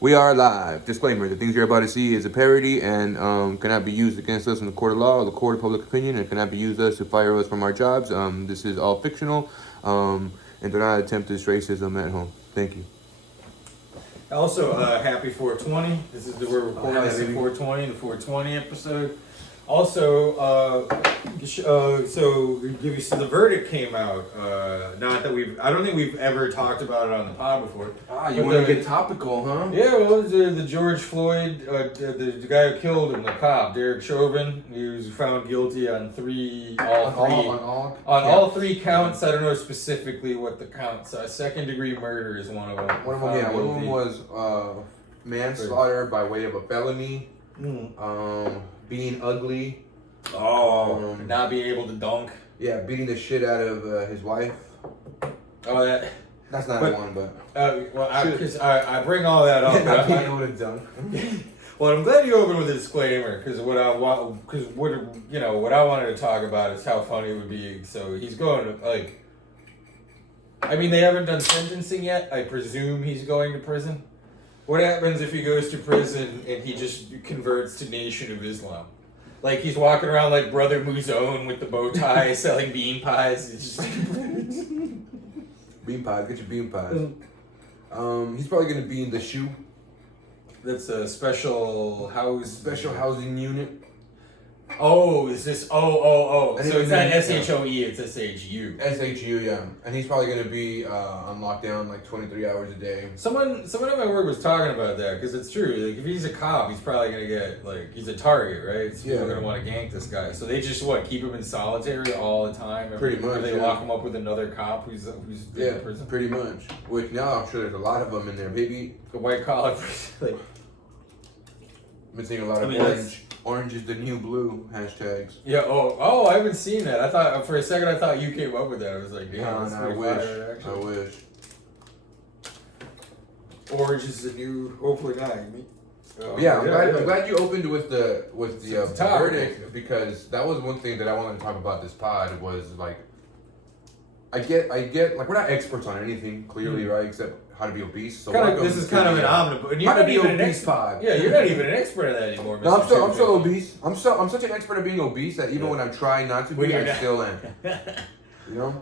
We are live. Disclaimer: the things you're about to see is a parody and cannot be used against us in the court of law or the court of public opinion, and cannot be used to fire us from our jobs. This is all fictional, and do not attempt this racism at home. Thank you. Also, happy 420. We're recording this at 420, the 420 episode. Also, the verdict came out. Not that I don't think we've ever talked about it on the pod before. You want to get topical, huh? Yeah, well, the George Floyd, the guy who killed him, the cop, Derek Chauvin, he was found guilty on all three counts. I don't know specifically what the counts are. Second degree murder is one of them. One of them was manslaughter by way of a felony. Being ugly. Not being able to dunk. Yeah, beating the shit out of his wife. Oh, that's not one, but. I bring all that up. Not being able to dunk. Well, I'm glad you opened with a disclaimer, because what I wanted to talk about is how funny it would be. So he's going to they haven't done sentencing yet. I presume he's going to prison. What happens if he goes to prison and he just converts to Nation of Islam? Like, he's walking around like Brother Mouzone with the bow tie, selling bean pies. It's just bean pies, get your bean pies. He's probably going to be in the SHU. That's a special housing unit. Oh, is this? Oh. So it's not SHOE, it's SHU. SHU, yeah. And he's probably going to be on lockdown like 23 hours a day. Someone at my work was talking about that, because it's true. Like, if he's a cop, he's probably going to get, he's a target, right? So people are going to want to gank this guy. So they just, keep him in solitary all the time? Pretty much, They lock him up with another cop who's in prison? Pretty much. Which now I'm sure there's a lot of them in there, baby. The white collar prison. I've been seeing a lot of orange. Orange is the new blue hashtags. Yeah. Oh! I haven't seen that. I thought for a second you came up with that. I was like, damn, I wish. Orange is the new. Hopefully not. I'm glad you opened with the verdict, because that was one thing that I wanted to talk about this pod was I get we're not experts on anything clearly, right? Except how to be obese. So this is kind of an omnibus. How to be obese pod. Yeah, you're not even an expert at that anymore. No, I'm still obese. I'm such an expert at being obese that even when I'm trying not to be, I still am. You know?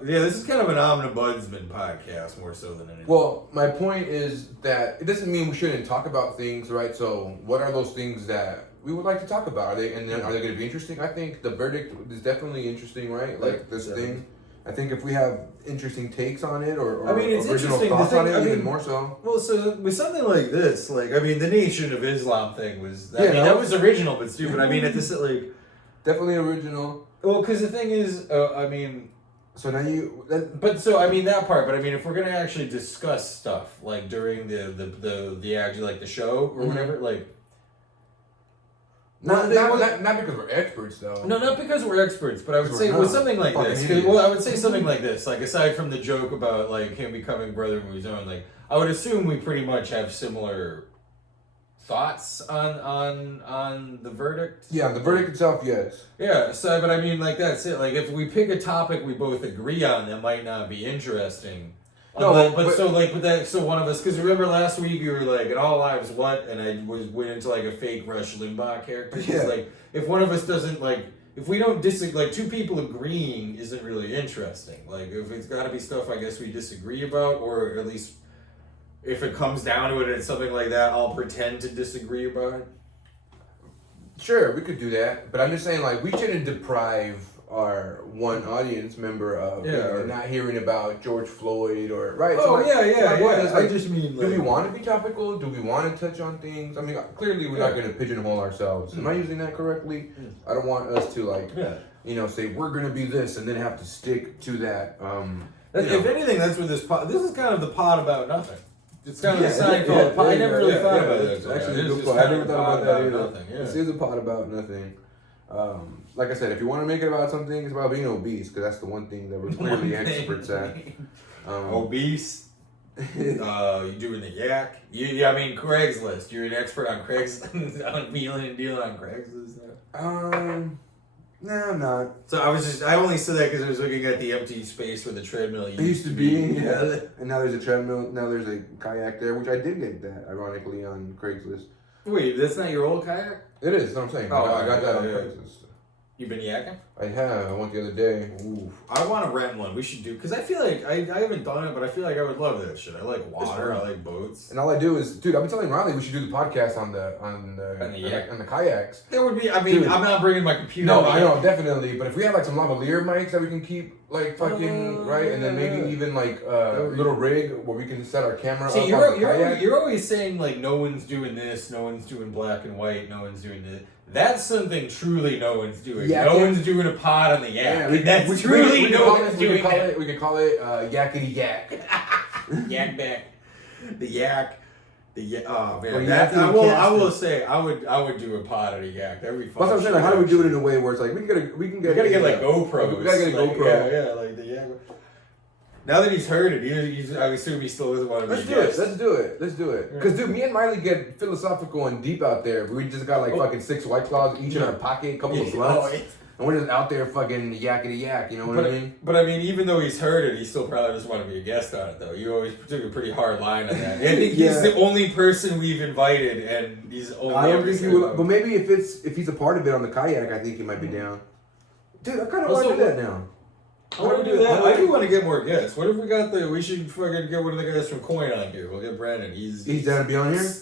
This is kind of an omnibudsman podcast more so than anything. Well, my point is that it doesn't mean we shouldn't talk about things, right? So what are those things that we would like to talk about? Are they going to be interesting? I think the verdict is definitely interesting, right? Like this thing. I think if we have interesting takes on it or original thoughts on it, even more so. Well, so with something like this, the Nation of Islam thing was, that was original but stupid. At this, definitely original. Well, because the thing is, So now that part. But if we're gonna actually discuss stuff during the actually the show or whatever, Not because we're experts, though. No, not because we're experts, but I would say with something like this. I would say something like this. Aside from the joke about him becoming Brother Mouzone, I would assume we pretty much have similar thoughts on the verdict. Yeah, the verdict itself, yes. Yeah. So, but that's it. If we pick a topic we both agree on, that might not be interesting. So one of us, because remember last week you were in All Lives What, and I went into a fake Rush Limbaugh character. Yeah. If one of us doesn't if we don't disagree, two people agreeing isn't really interesting. If it's got to be stuff I guess we disagree about, or at least if it comes down to it and it's something like that, I'll pretend to disagree about it. Sure, we could do that, but I'm just saying we shouldn't deprive our one audience member of not hearing about George Floyd or right. I just mean do we want to be topical? Do we want to touch on things? Clearly we're not going to pigeonhole ourselves. Am I using that correctly? I don't want us to say we're going to be this and then have to stick to that. If anything, that's what this is kind of the pod about nothing. It's kind of a Seinfeld pod. I never really thought about it. Actually, I never thought about that either. This is a pod about nothing. Like I said, if you want to make it about something, it's about being obese, because that's the one thing that we're clearly experts at. Obese. You doing the yak. Craigslist. You're an expert on Craigslist, on wheeling and dealing on Craigslist. Nah, I'm not. So I only said that because I was looking at the empty space where the treadmill used to be. Yeah. And now there's a treadmill. Now there's a kayak there, which I did get that, ironically, on Craigslist. Wait, that's not your old kayak? It is, that's what I'm saying. Oh, I got that on Craigslist. You've been yakking? I have. I went the other day. Ooh, I want to rent one. We should do, because I feel like I haven't done it, but I feel like I would love that shit. I like water. I like boats. And all I do is, dude, I've been telling Riley we should do the podcast on the kayaks. There would be. I mean, dude, I'm not bringing my computer. No, I know, definitely. But if we have like some lavalier mics that we can keep like fucking right, and then maybe even like a little rig where we can set our camera. See, you're always saying like no one's doing this, no one's doing black and white, no one's doing this. That's something truly no one's doing. Yeah, no one's doing a pod on the yak. Yeah, that's truly no one's doing that. We can call it yakety yak. Yak back. The yak. Oh man, I will say I would do a pod on a yak. That would be fun. That's what I'm saying. Like, how do we do it in a way where it's like we gotta get like GoPros. We gotta get a GoPro. Yeah, like the yak. Now that he's heard it, I assume he still doesn't want to be guest. Let's do it. Because, dude, me and Miley get philosophical and deep out there. We just got, like, fucking 6 White Claws each in our pocket, a couple of blunts. And we're just out there fucking yakety yak, you know what I mean? But, I mean, even though he's heard it, he still probably doesn't want to be a guest on it, though. You always took a pretty hard line on that. I think he's the only person we've invited, and he's only I don't think he would, but maybe if he's a part of it on the kayak, I think he might be down. Dude, I kind of want to do that now. I want to do that. I do want to get more guests. What if we should fucking get one of the guys from Coin on here. We'll get Brandon. He's down to be on here?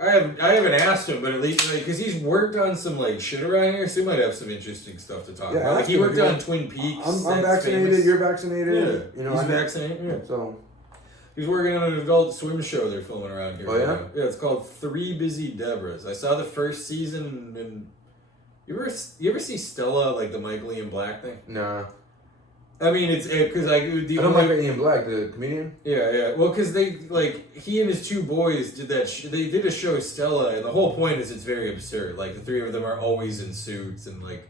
I haven't asked him, but at least because he's worked on some like shit around here, so he might have some interesting stuff to talk about. Like he worked on Twin Peaks. I'm vaccinated. Famous. You're vaccinated. Yeah, you know, he's vaccinated. Yeah. So he's working on an Adult Swim show they're filming around here. Oh yeah. Yeah, it's called Three Busy Debras. I saw the first season. And you ever see Stella, like the Michael Ian Black thing? Nah. I mean, it's because I don't like Ian Black, the comedian. Yeah. Well, because he and his 2 boys did that. They did a show, Stella, and the whole point is it's very absurd. Like the 3 of them are always in suits, and like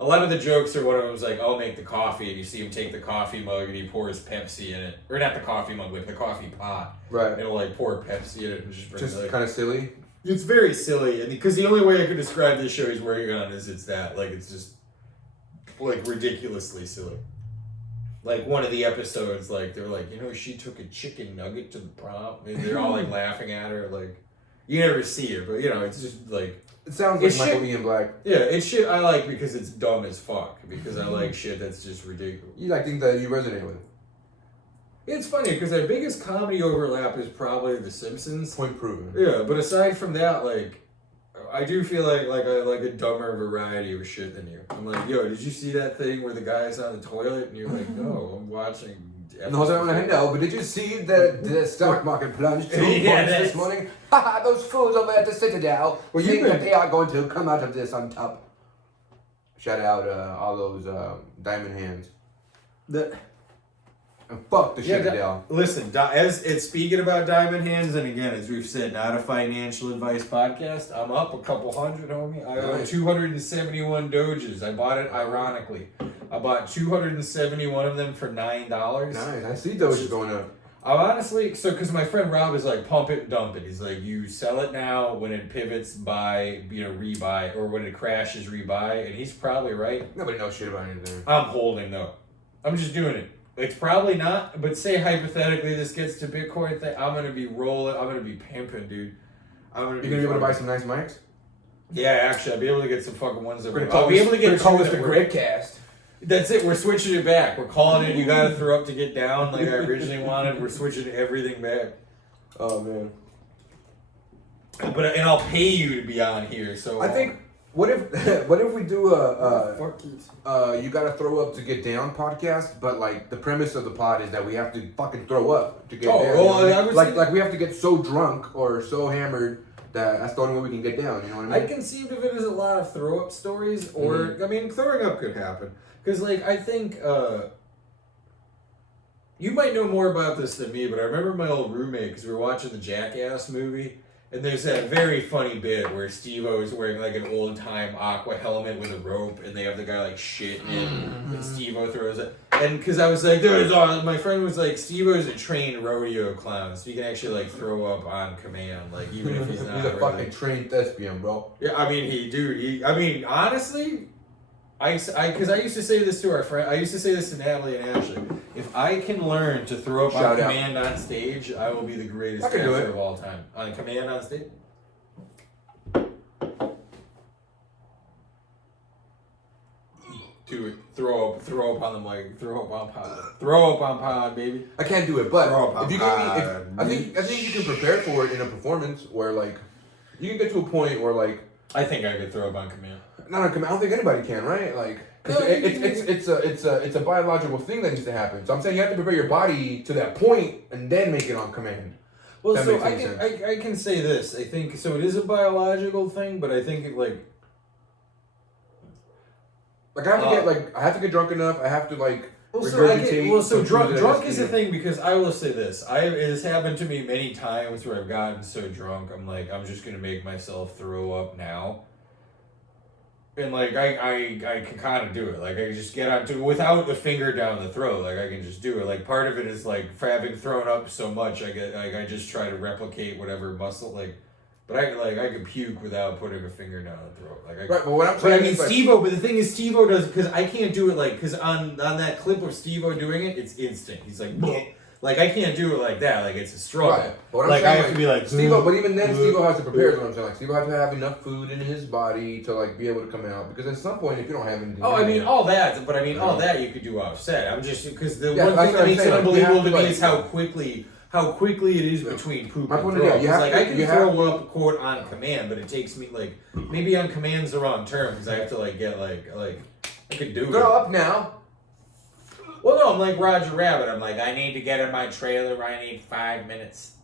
a lot of the jokes are one of them's like, "I'll make the coffee," and you see him take the coffee mug and he pours Pepsi in it, or not the coffee mug, like the coffee pot. Right. And he'll like pour Pepsi in it and just like, kind of silly. It's very silly, and because the only way I could describe this show he's working on is it's just like ridiculously silly. Like one of the episodes, like they're like, she took a chicken nugget to the prom, and they're all like laughing at her. Like, you never see it, but it's just like it sounds like Michael Ian Black. Yeah, it's shit I like because it's dumb as fuck. Because I like shit that's just ridiculous. You like things that you resonate with. It's funny because our biggest comedy overlap is probably The Simpsons. Point proven. Yeah, but aside from that, like, I do feel like I like a dumber variety of shit than you. I'm like, yo, did you see that thing where the guy's on the toilet? And you're like, no, I'm watching. No, but did you see the stock market plunged 2 points this morning? Haha, those fools over at the Citadel think that they are going to come out of this on top. Shout out all those diamond hands. Fuck the Citadel. Listen, as it's speaking about diamond hands, and again, as we've said, not a financial advice podcast. I'm up a couple hundred, homie. I own 271 Doges. I bought it ironically. I bought 271 of them for $9. Nice. I see Doges going up. I'm honestly, because my friend Rob is like, pump it and dump it. He's like, you sell it now, when it pivots, buy, rebuy, or when it crashes, rebuy, and he's probably right. Nobody knows shit about anything. I'm holding though. I'm just doing it. It's probably not, but say hypothetically this gets to Bitcoin thing, I'm gonna be rolling. I'm gonna be pimping, dude. You're gonna be able to buy some nice mics. Yeah, actually, I'll be able to get some fucking ones that I'll be able to get. Call this the Gridcast. That's it. We're switching it back. We're calling it. You gotta throw up to get down, like I originally wanted. We're switching everything back. Oh man. And I'll pay you to be on here. So I think. What if we do you gotta throw up to get down podcast, but like the premise of the pod is that we have to fucking throw up to get down. Well, like we have to get so drunk or so hammered that that's the only way we can get down. You know what I mean? I conceived of it as a lot of throw up stories, or I mean, throwing up could happen because like I think you might know more about this than me, but I remember my old roommate because we were watching the Jackass movie. And there's that very funny bit where Steve-O is wearing like an old-time aqua helmet with a rope, and they have the guy like shitting in, and Steve-O throws it. And because I was like, my friend was like, Steve-O is a trained rodeo clown, so you can actually like throw up on command, like even if he's not. He's a fucking trained thespian, bro. Yeah, I mean, honestly, Because I used to say this to our friend. I used to say this to Natalie and Ashley. If I can learn to throw up on command on stage, I will be the greatest dancer of all time. On command on stage. Do it. Throw up on the mic. Throw up on pod, baby. I can't do it, but if you give me, I think you can prepare for it in a performance where like you can get to a point where like I think I could throw up on command. Not on command. I don't think anybody can, right? Like it's a biological thing that needs to happen. So I'm saying you have to prepare your body to that point and then make it on command. Well, that so I can say this. I think so. It is a biological thing, but I think I have to get drunk enough. I have to like drunk is a thing because I will say this. It has happened to me many times where I've gotten so drunk I'm just gonna make myself throw up now. And like I can kind of do it. Like I just get onto it without the finger down the throat. Like I can just do it. Like part of it is like for having thrown up so much, I just try to replicate whatever muscle like. But I can puke without putting a finger down the throat. Like right, but what I'm saying is Steve-O, but the thing is Steve-O does, because I can't do it like, because on that clip of Steve-O doing it, it's instant. He's like, bleh. Like I can't do it like that. Like it's a struggle. Right. But like I have to be like Steve-O, but even then Steve-O has to prepare. Is what I'm saying. Like Steve-O has to have enough food in his body to like be able to come out. Because at some point, if you don't have anything, all that you could do offset. I'm just because the one thing that makes it unbelievable to me is how quickly it is between poop and throw. I can throw up quote on command, but it takes me like maybe on command's the wrong term because I have to like get like I could do it. Throw up now. Well, no, I'm like Roger Rabbit. I'm like I need to get in my trailer. I need 5 minutes.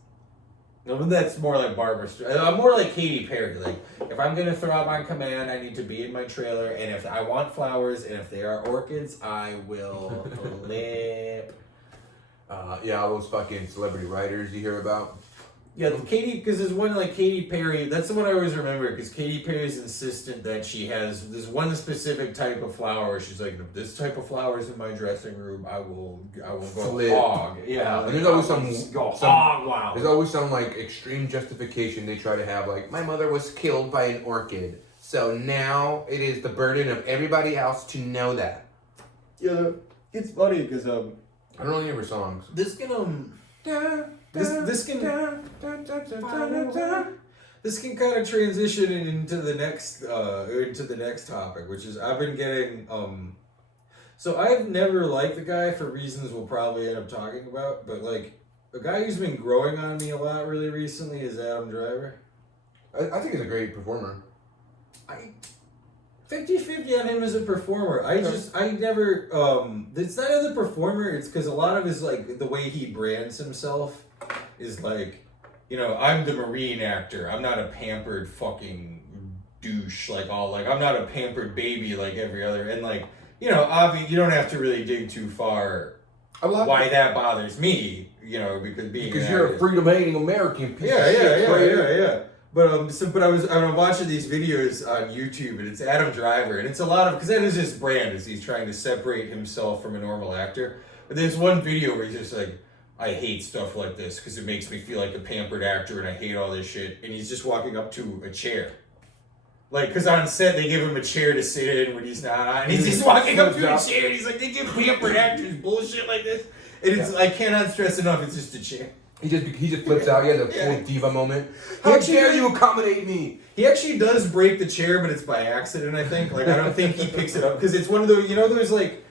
No, but that's more like Barbara. I'm more like Katy Perry. Like if I'm gonna throw up on command, I need to be in my trailer, and if I want flowers, and if they are orchids, I will flip. All those fucking celebrity writers you hear about. Yeah, because there's one like Katy Perry. That's the one I always remember because Katy Perry's insistent that she has this one specific type of flower. She's like, if this type of flower is in my dressing room, I will go hog. Yeah, and there's always There's always some like extreme justification they try to have. Like, my mother was killed by an orchid, so now it is the burden of everybody else to know that. Yeah, it's funny because I don't really remember songs. This can kind of transition into the next topic, which is I've been getting so I've never liked the guy for reasons we'll probably end up talking about, but like a guy who's been growing on me a lot really recently is Adam Driver. I think he's a great performer. 50-50 on him as a performer. I never, it's not as a performer, it's because a lot of his, like, the way he brands himself is like, I'm the Marine actor. I'm not a pampered fucking douche, I'm not a pampered baby like every other, and like, obviously, you don't have to really dig too far why that bothers me, because you're a freedom-hating American piece of shit. Yeah. I'm watching these videos on YouTube, and it's Adam Driver, and it's a lot of, because that is his brand, is he's trying to separate himself from a normal actor. But there's one video where he's just like, I hate stuff like this because it makes me feel like a pampered actor, and I hate all this shit. And he's just walking up to a chair. Like, because on set, they give him a chair to sit in when he's not on. And he's just walking up to a chair, and he's like, they give pampered actors bullshit like this. And it's, I cannot stress enough, it's just a chair. He just flips out. He has a full diva moment. How dare you accommodate me? He actually does break the chair, but it's by accident, I think. Like, I don't think he picks it up. Because it's one of those, those, like,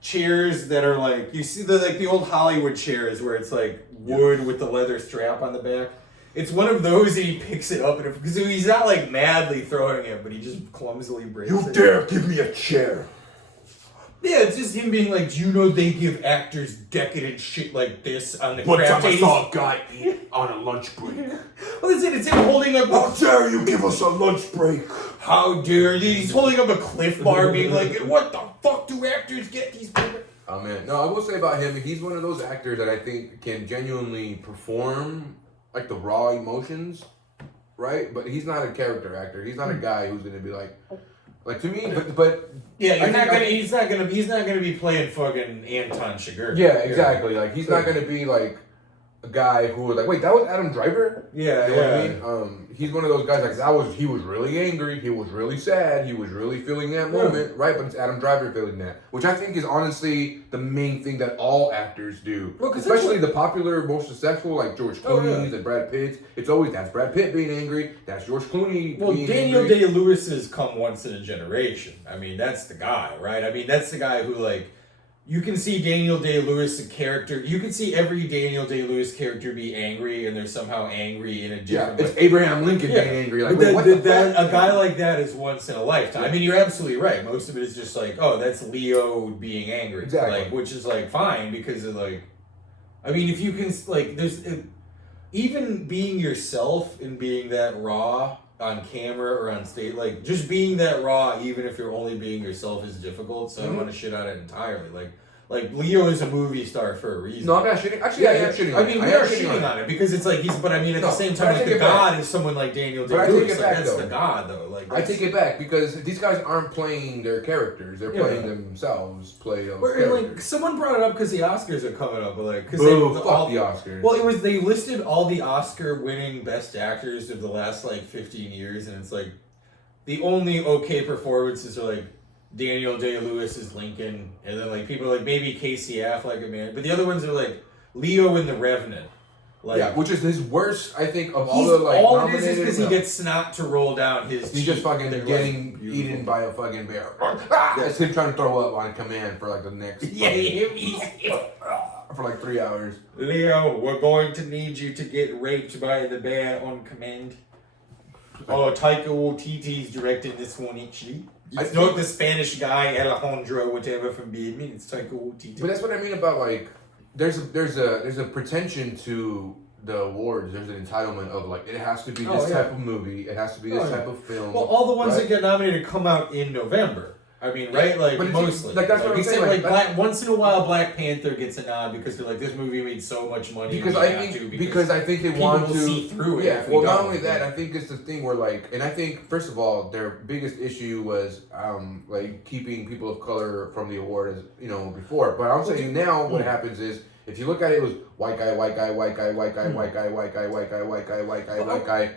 chairs that are, like, you see the old Hollywood chairs where it's, like, wood with the leather strap on the back. It's one of those, and he picks it up. Because he's not, like, madly throwing it, but he just clumsily breaks it. You dare give me a chair. Yeah, it's just him being like, do you know they give actors decadent shit like this on the craft One time I saw a guy eat on a lunch break. Well, that's it. It's him holding up... How dare you give us a lunch break? How dare you? He's holding up a Cliff Bar being like, what the fuck do actors get these people? Oh, man. No, I will say about him, he's one of those actors that I think can genuinely perform, like, the raw emotions, right? But he's not a character actor. He's not a guy who's going to be like to me, but yeah, he's not gonna be playing fucking Anton Chigurh. Yeah, exactly. Like he's not gonna be like a guy who was like, wait, that was Adam Driver? Yeah, you know what I mean? He's one of those guys like he was really angry, he was really sad, he was really feeling that moment, right? But it's Adam Driver feeling that, which I think is honestly the main thing that all actors do, especially the popular, most successful, like George Clooney's and Brad Pitt's. It's always that's Brad Pitt being angry, that's George Clooney. Well, being Daniel angry. Day-Lewis's come once in a generation. I mean, that's the guy, right? I mean, that's the guy who like. You can see Daniel Day-Lewis character. You can see every Daniel Day-Lewis character be angry, and they're somehow angry in a different way. It's Abraham Lincoln being angry. Like, a guy like that is once in a lifetime. I mean, you're absolutely right. Most of it is just like, oh, that's Leo being angry, exactly. Like, which is like fine because of like, I mean, if you can like, even being yourself and being that raw on camera or on stage, like just being that raw, even if you're only being yourself, is difficult. So I don't want to shit on it entirely. Like Leo is a movie star for a reason. No, I'm not shitting. Actually, I am shitting on it. I mean, we are shitting on it because it's like but I mean, at the same time, like the God is someone like Daniel Day-Lewis. That's the God, though. Like I take it back because these guys aren't playing their characters; they're playing themselves. Like someone brought it up because the Oscars are coming up, but like fuck the Oscars. Well, they listed all the Oscar-winning best actors of the last like 15 years, and it's like the only okay performances are like Daniel Day-Lewis is Lincoln, and then like people are like maybe Casey Affleck, man, but the other ones are like Leo in The Revenant. Like, which is his worst, I think, of all the like. All it is because he gets snot to roll down his. He's just fucking getting eaten by a fucking bear. It's him trying to throw up on command for like the next. For like 3 hours. Leo, we're going to need you to get raped by the bear on command. Oh, Taika Waititi's directing this one actually. It's not the Spanish guy Alejandro whatever from Beardman. It's Taika Waititi. But that's what I mean about like. There's a pretension to the awards. There's an entitlement of like it has to be this type of movie. It has to be this type of film. Well, all the ones that get nominated come out in November. I mean, right? Like mostly. Like that's what I'm saying. Like once in a while, Black Panther gets a nod because they're like, this movie made so much money. Because I think they want to see through it. Yeah. Well, not only that, I think it's the thing where like, and I think first of all, their biggest issue was like keeping people of color from the award as before. But I'm saying now, what happens is. If you look at it, it was white guy, white guy, white guy, white guy, white guy, white guy, white guy, white guy, white guy, white guy,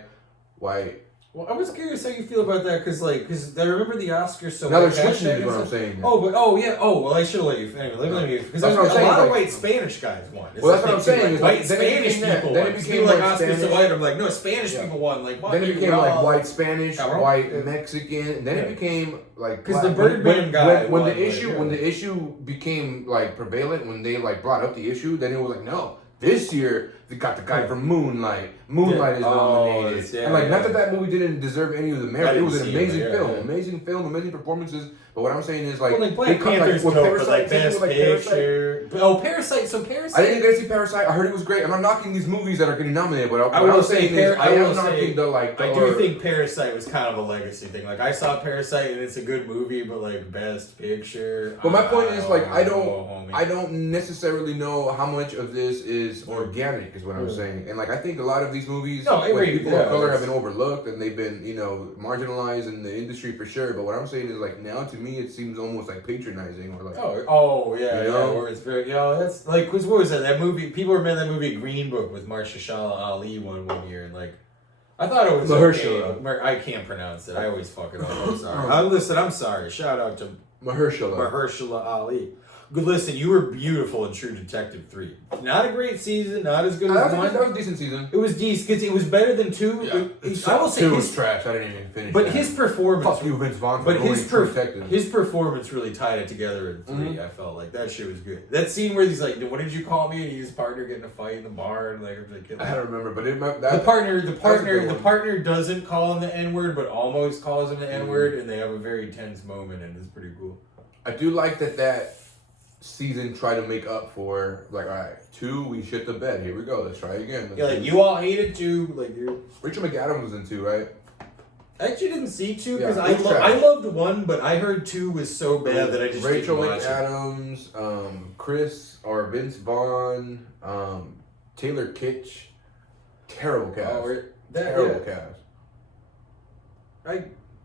white. Well, I was curious how you feel about that because I remember the Oscars so. Now they're switching is what I'm saying. Well, I should have let you finish. Let me because a lot of white Spanish guys won. Well, that's what I'm saying. White Spanish people won. Then it became like Oscars so white. I'm like, no, Spanish people won. Like, then it became like white Spanish, white Mexican, and then it became like because the Birdman guy when the issue became like prevalent when they like brought up the issue, then it was like no. This year, they got the guy from Moonlight. Moonlight is nominated. And like, not that movie didn't deserve any of the merit. It was an amazing film. Amazing film, amazing performances. But what I'm saying is like, Black Panther's Parasite, best picture. Oh, Parasite. So Parasite. I didn't get to see Parasite. I heard it was great. I'm not knocking these movies that are getting nominated, but I am knocking the like. I do think Parasite was kind of a legacy thing. Like I saw Parasite and it's a good movie, but like best picture. But my point is like I don't necessarily know how much of this is organic, is what I'm saying. And like I think a lot of these movies, people of color have been overlooked and they've been marginalized in the industry for sure. But what I'm saying is like now to me it seems almost like patronizing or like where it's very that's like what was that movie? People remember that movie Green Book with Mahershala Ali one year and like I thought it was Mahershala. I can't pronounce it. I always fuck it up. I'm sorry. I'm sorry. Shout out to Mahershala Ali. Good. Listen, you were beautiful in True Detective 3. Not a great season, not as good as 1. That was a decent season. It was decent because it was better than 2. Yeah. I will say 2 was trash. I didn't even finish. But his performance. Fuck you, Vince Vaughn. But his performance really tied it together in 3. Mm-hmm. I felt like that shit was good. That scene where he's like, "What did you call me?" and his partner getting a fight in the bar and like I don't remember, but the partner doesn't call him the N-word, but almost calls him the N-word, and they have a very tense moment, and it's pretty cool. I do like that season try to make up for like, all right, 2 we shit the bed. Here we go. Let's try again. You all hated 2. Like Rachel McAdams was in 2, right? I actually didn't see 2 because I loved 1, but I heard 2 was so bad that I just Rachel didn't watch McAdams, Vince Vaughn, Taylor Kitsch, terrible cast. Terrible cast.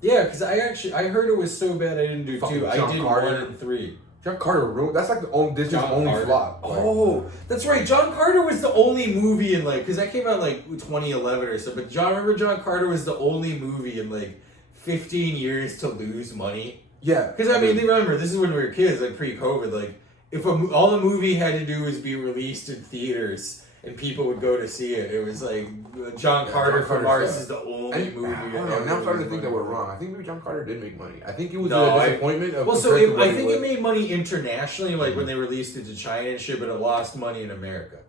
Because I heard it was so bad I didn't do 2. I did Carter. 1 and 3. John Carter, that's like Disney's only flop. Oh, that's right. John Carter was the only movie in because that came out 2011 or so. But remember John Carter was the only movie in 15 years to lose money. Yeah. Because remember, this is when we were kids, pre-COVID. If all the movie had to do was be released in theaters and people would go to see it, it was John Carter from Mars is the only movie. Now I'm starting to think that we're wrong. I think maybe John Carter did make money. I think it was a disappointment. I think it made money internationally, when they released it to China and shit, but it lost money in America.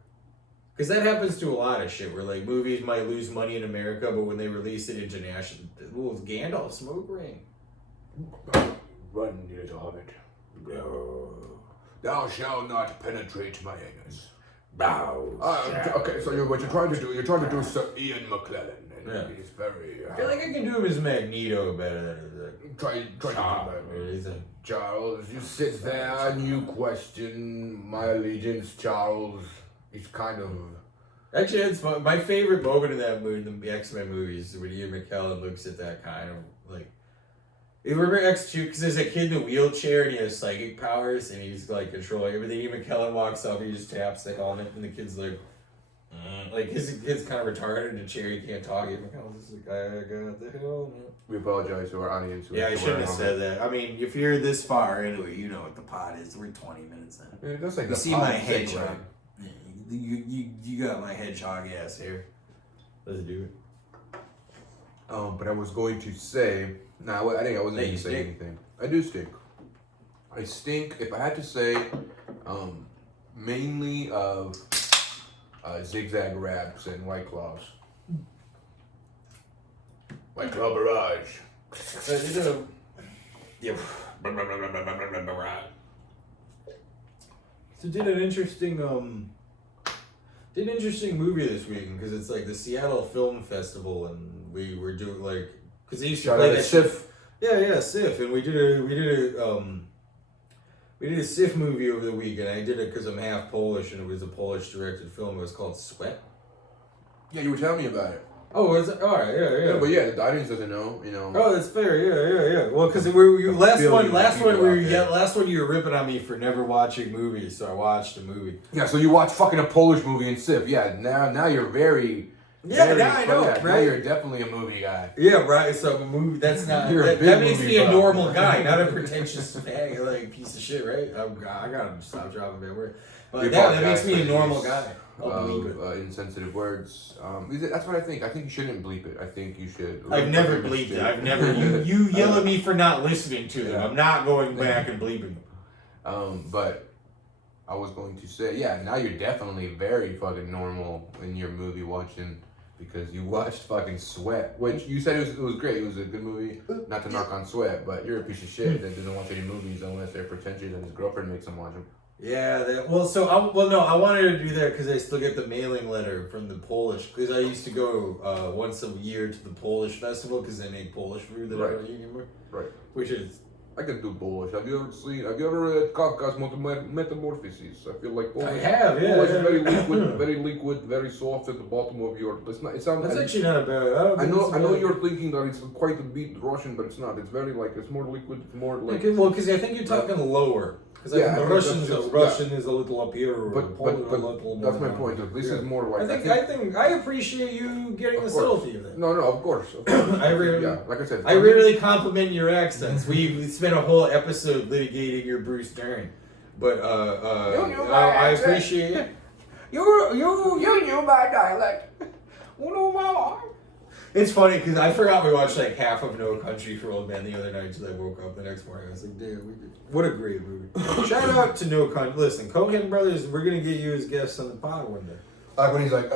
Because that happens to a lot of shit, where movies might lose money in America, but when they release it internationally, Gandalf smoke ring. Run, you little hobbit. No. Thou shalt not penetrate my anus. Okay, so what you're trying to do Sir Ian McClellan, and he's very. I feel like I can do him as Magneto better than try to do Charles, you sit there and you question my allegiance, Charles. He's kind of. Actually, it's fun. My favorite moment in that movie, the X-Men movies, when Ian McKellen looks at that kind of You remember X2? Because there's a kid in a wheelchair and he has psychic powers and he's controlling everything. Ian McKellen walks up, he just taps the helmet and the kid's his kid's kind of retarded in a chair, he can't talk. Ian McKellen's just I got the helmet. We apologize to our audience. Yeah, I shouldn't have said that. If you're this far into it, you know what the pod is. We're 20 minutes in. Yeah, that's you see my hedgehog. You got my hedgehog ass here. Let's do it. But I was going to say. I think I wasn't going to say anything. I do stink. I stink, if I had to say, mainly of zigzag wraps and White Claws. White Claw Barrage. Yeah. So did an interesting movie this weekend because it's the Seattle Film Festival and we were doing because they used to play that SIF. Yeah, SIF, and we did a SIF movie over the weekend. I did it because I'm half Polish, and it was a Polish directed film. It was called Sweat. Yeah, you were telling me about it. Oh, was it? All right, yeah. But the audience doesn't know, Oh, that's fair. Yeah. Well, because last one you were ripping on me for never watching movies, so I watched a movie. Yeah, so you watched fucking a Polish movie in SIF. Yeah, now you're very. Yeah, now I know, right? Now you're definitely a movie guy. Yeah, right. So a movie that's not that makes me a normal guy, not a pretentious piece of shit, right? I gotta stop dropping bad words. But that makes me a normal guy. Insensitive words. That's what I think. I think you shouldn't bleep it. I think you should. I've never bleeped it. I've never. You yell at me for not listening to them. I'm not going back and bleeping them. But I was going to say, now you're definitely very fucking normal in your movie watching. Because you watched fucking Sweat, which you said it was great. It was a good movie. Not to knock on Sweat, but you're a piece of shit that doesn't watch any movies unless they're pretentious and his girlfriend makes him watch them. Yeah, I wanted to do that because I still get the mailing letter from the Polish. Because I used to go once a year to the Polish festival because they make Polish food that I don't remember. Right. Which is. I can do Polish. Have you ever read Kafka's Metamorphosis? I feel like Polish. I have, yeah. Polish is very liquid, very soft at the bottom of your. It's not. It sounds. That's actually not a bad. I know you're thinking that it's quite a bit Russian, but it's not. It's very it's more liquid. It's more like. Okay, well, because I think you're talking lower. Because I think the Russian is a little up here, but that's my point. This is more like. I think I appreciate you getting the subtlety of that. No, of course. Like I said, I really compliment your accents. We spent a whole episode litigating your Bruce Dern, but I appreciate it. You knew my dialect. You know my heart. It's funny because I forgot we watched half of No Country for Old Men the other night until I woke up the next morning. I was like, damn, what a great movie. Shout out to No Country. Listen, Cohen Brothers, we're going to get you as guests on the pod one day. Like when he's like,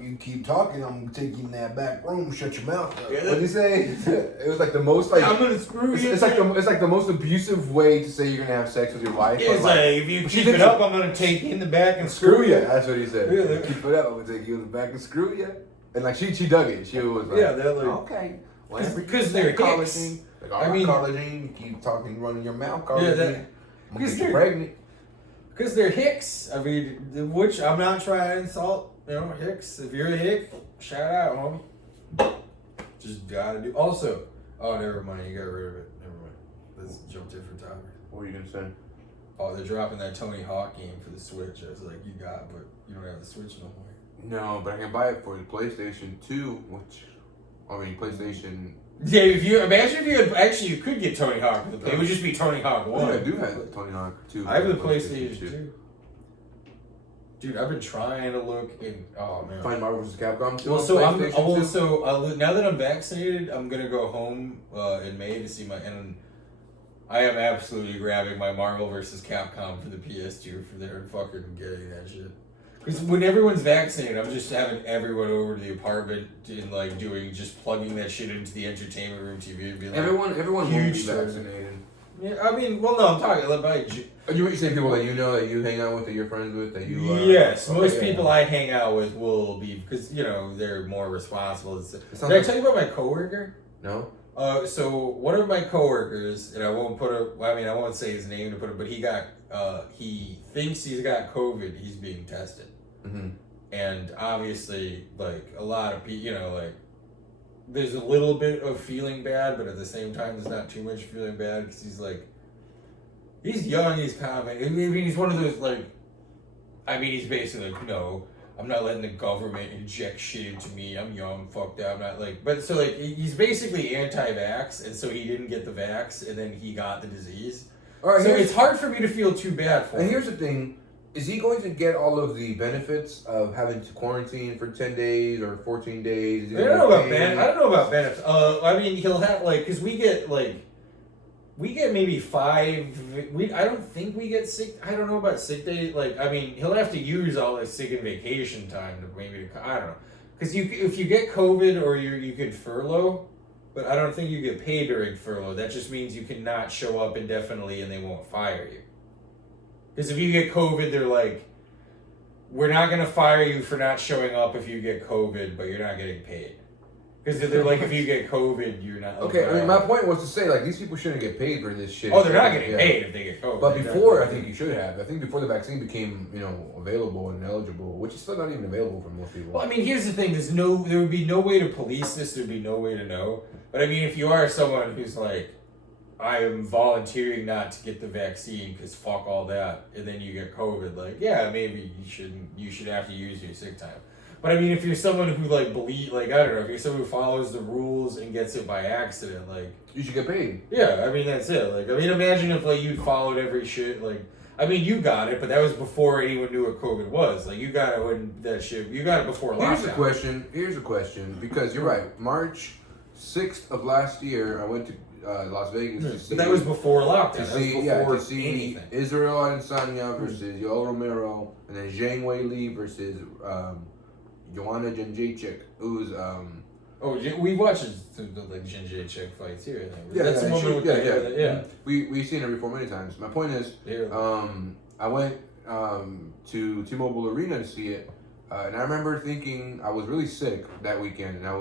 you keep talking, I'm gonna take you in that back room, shut your mouth. What did he say? It was the most I'm gonna screw you. It's the most abusive way to say you're gonna have sex with your wife. Yeah, it's if you keep it up, I'm gonna take you in the back and screw you. That's what he said. Really? Keep it up, I'm gonna take you in the back and screw you. And she dug it. She was like, okay. Because they're dicks. Collagen, you keep talking, running your mouth. Collagen. Because they're pregnant. Because they're hicks. Which I'm not trying to insult. Hicks. If you're a hick, shout out, homie. Just gotta do. Also, never mind. You got rid of it. Never mind. Let's jump to different topics. What were you gonna say? oh, they're dropping that Tony Hawk game for the Switch. I was like, you got it, but you don't have the Switch no more. No, but I can buy it for the PlayStation 2, which, I mean, PlayStation... Yeah, if you imagine if you had... Actually, you could get Tony Hawk. It would just be Tony Hawk 1. Yeah, I do have Tony Hawk 2. I have the PlayStation 2. Dude, I've been trying to look in... Oh, man. Find Marvel vs. Capcom 2 Well, so now that I'm vaccinated, I'm going to go home in May to see my... And I am absolutely grabbing my Marvel vs. Capcom for the PS2 for there and fucking getting that shit. Because when everyone's vaccinated, I'm just having everyone over to the apartment and like just plugging that shit into the entertainment room TV and be like, everyone won't be vaccinated. Yeah, I mean, well, no, I'm talking about. You say people that you know, that you hang out with, that you're friends with, that you. Yes, most people I hang out with will be because they're more responsible. Did I tell you about my coworker? No. So one of my coworkers, and I won't say his name to put it, but he thinks he's got COVID. He's being tested. Mm-hmm. And obviously, like, a lot of people, like, there's a little bit of feeling bad, but at the same time, there's not too much feeling bad because he's young, he's confident. I mean, he's one of those, like, he's basically like, no, I'm not letting the government inject shit into me. I'm young, fuck that. I'm not like, but so, like, he's basically anti-vax, and so he didn't get the vax, and then he got the disease. All right, so it's hard for me to feel too bad for him. And here's the thing. Is he going to get all of the benefits of having to quarantine for 10 days or 14 days? I don't know about benefits. He'll have, like, because we get maybe 5. I don't think we get sick. I don't know about sick days. Like, he'll have to use all his sick and vacation time I don't know. Because if you get COVID or you can furlough, but I don't think you get paid during furlough. That just means you cannot show up indefinitely and they won't fire you. Because if you get COVID, they're like, we're not going to fire you for not showing up if you get COVID, but you're not getting paid. Because they're like, if you get COVID, you're not... Okay, my point was to say, like, these people shouldn't get paid for this shit. Oh, they're not getting paid if they get COVID. But before, I think you should have. I think before the vaccine became, available and eligible, which is still not even available for most people. Well, here's the thing. There would be no way to police this. There'd be no way to know. But, if you are someone who's like, I am volunteering not to get the vaccine because fuck all that, and then you get COVID, like, yeah, maybe you should have to use your sick time. But if you're someone who I don't know, if you're someone who follows the rules and gets it by accident, like, you should get paid. Yeah, that's it. Like, imagine if you followed every shit, like, you got it, but that was before anyone knew what COVID was. Like, you got it when that shit, you got it before lockdown. Here's a question, because you're right, March 6th of last year, I went to Las Vegas to see. But that was before lockdown. To see Israel Adesanya versus Yoel Romero, and then Zhang Weili versus Joanna Jędrzejczyk, who's we watched the Jędrzejczyk fights here. Yeah, that's the moment. Yeah. We've seen it before many times. My point is, I went to T-Mobile Arena to see it, and I remember thinking I was really sick that weekend, and I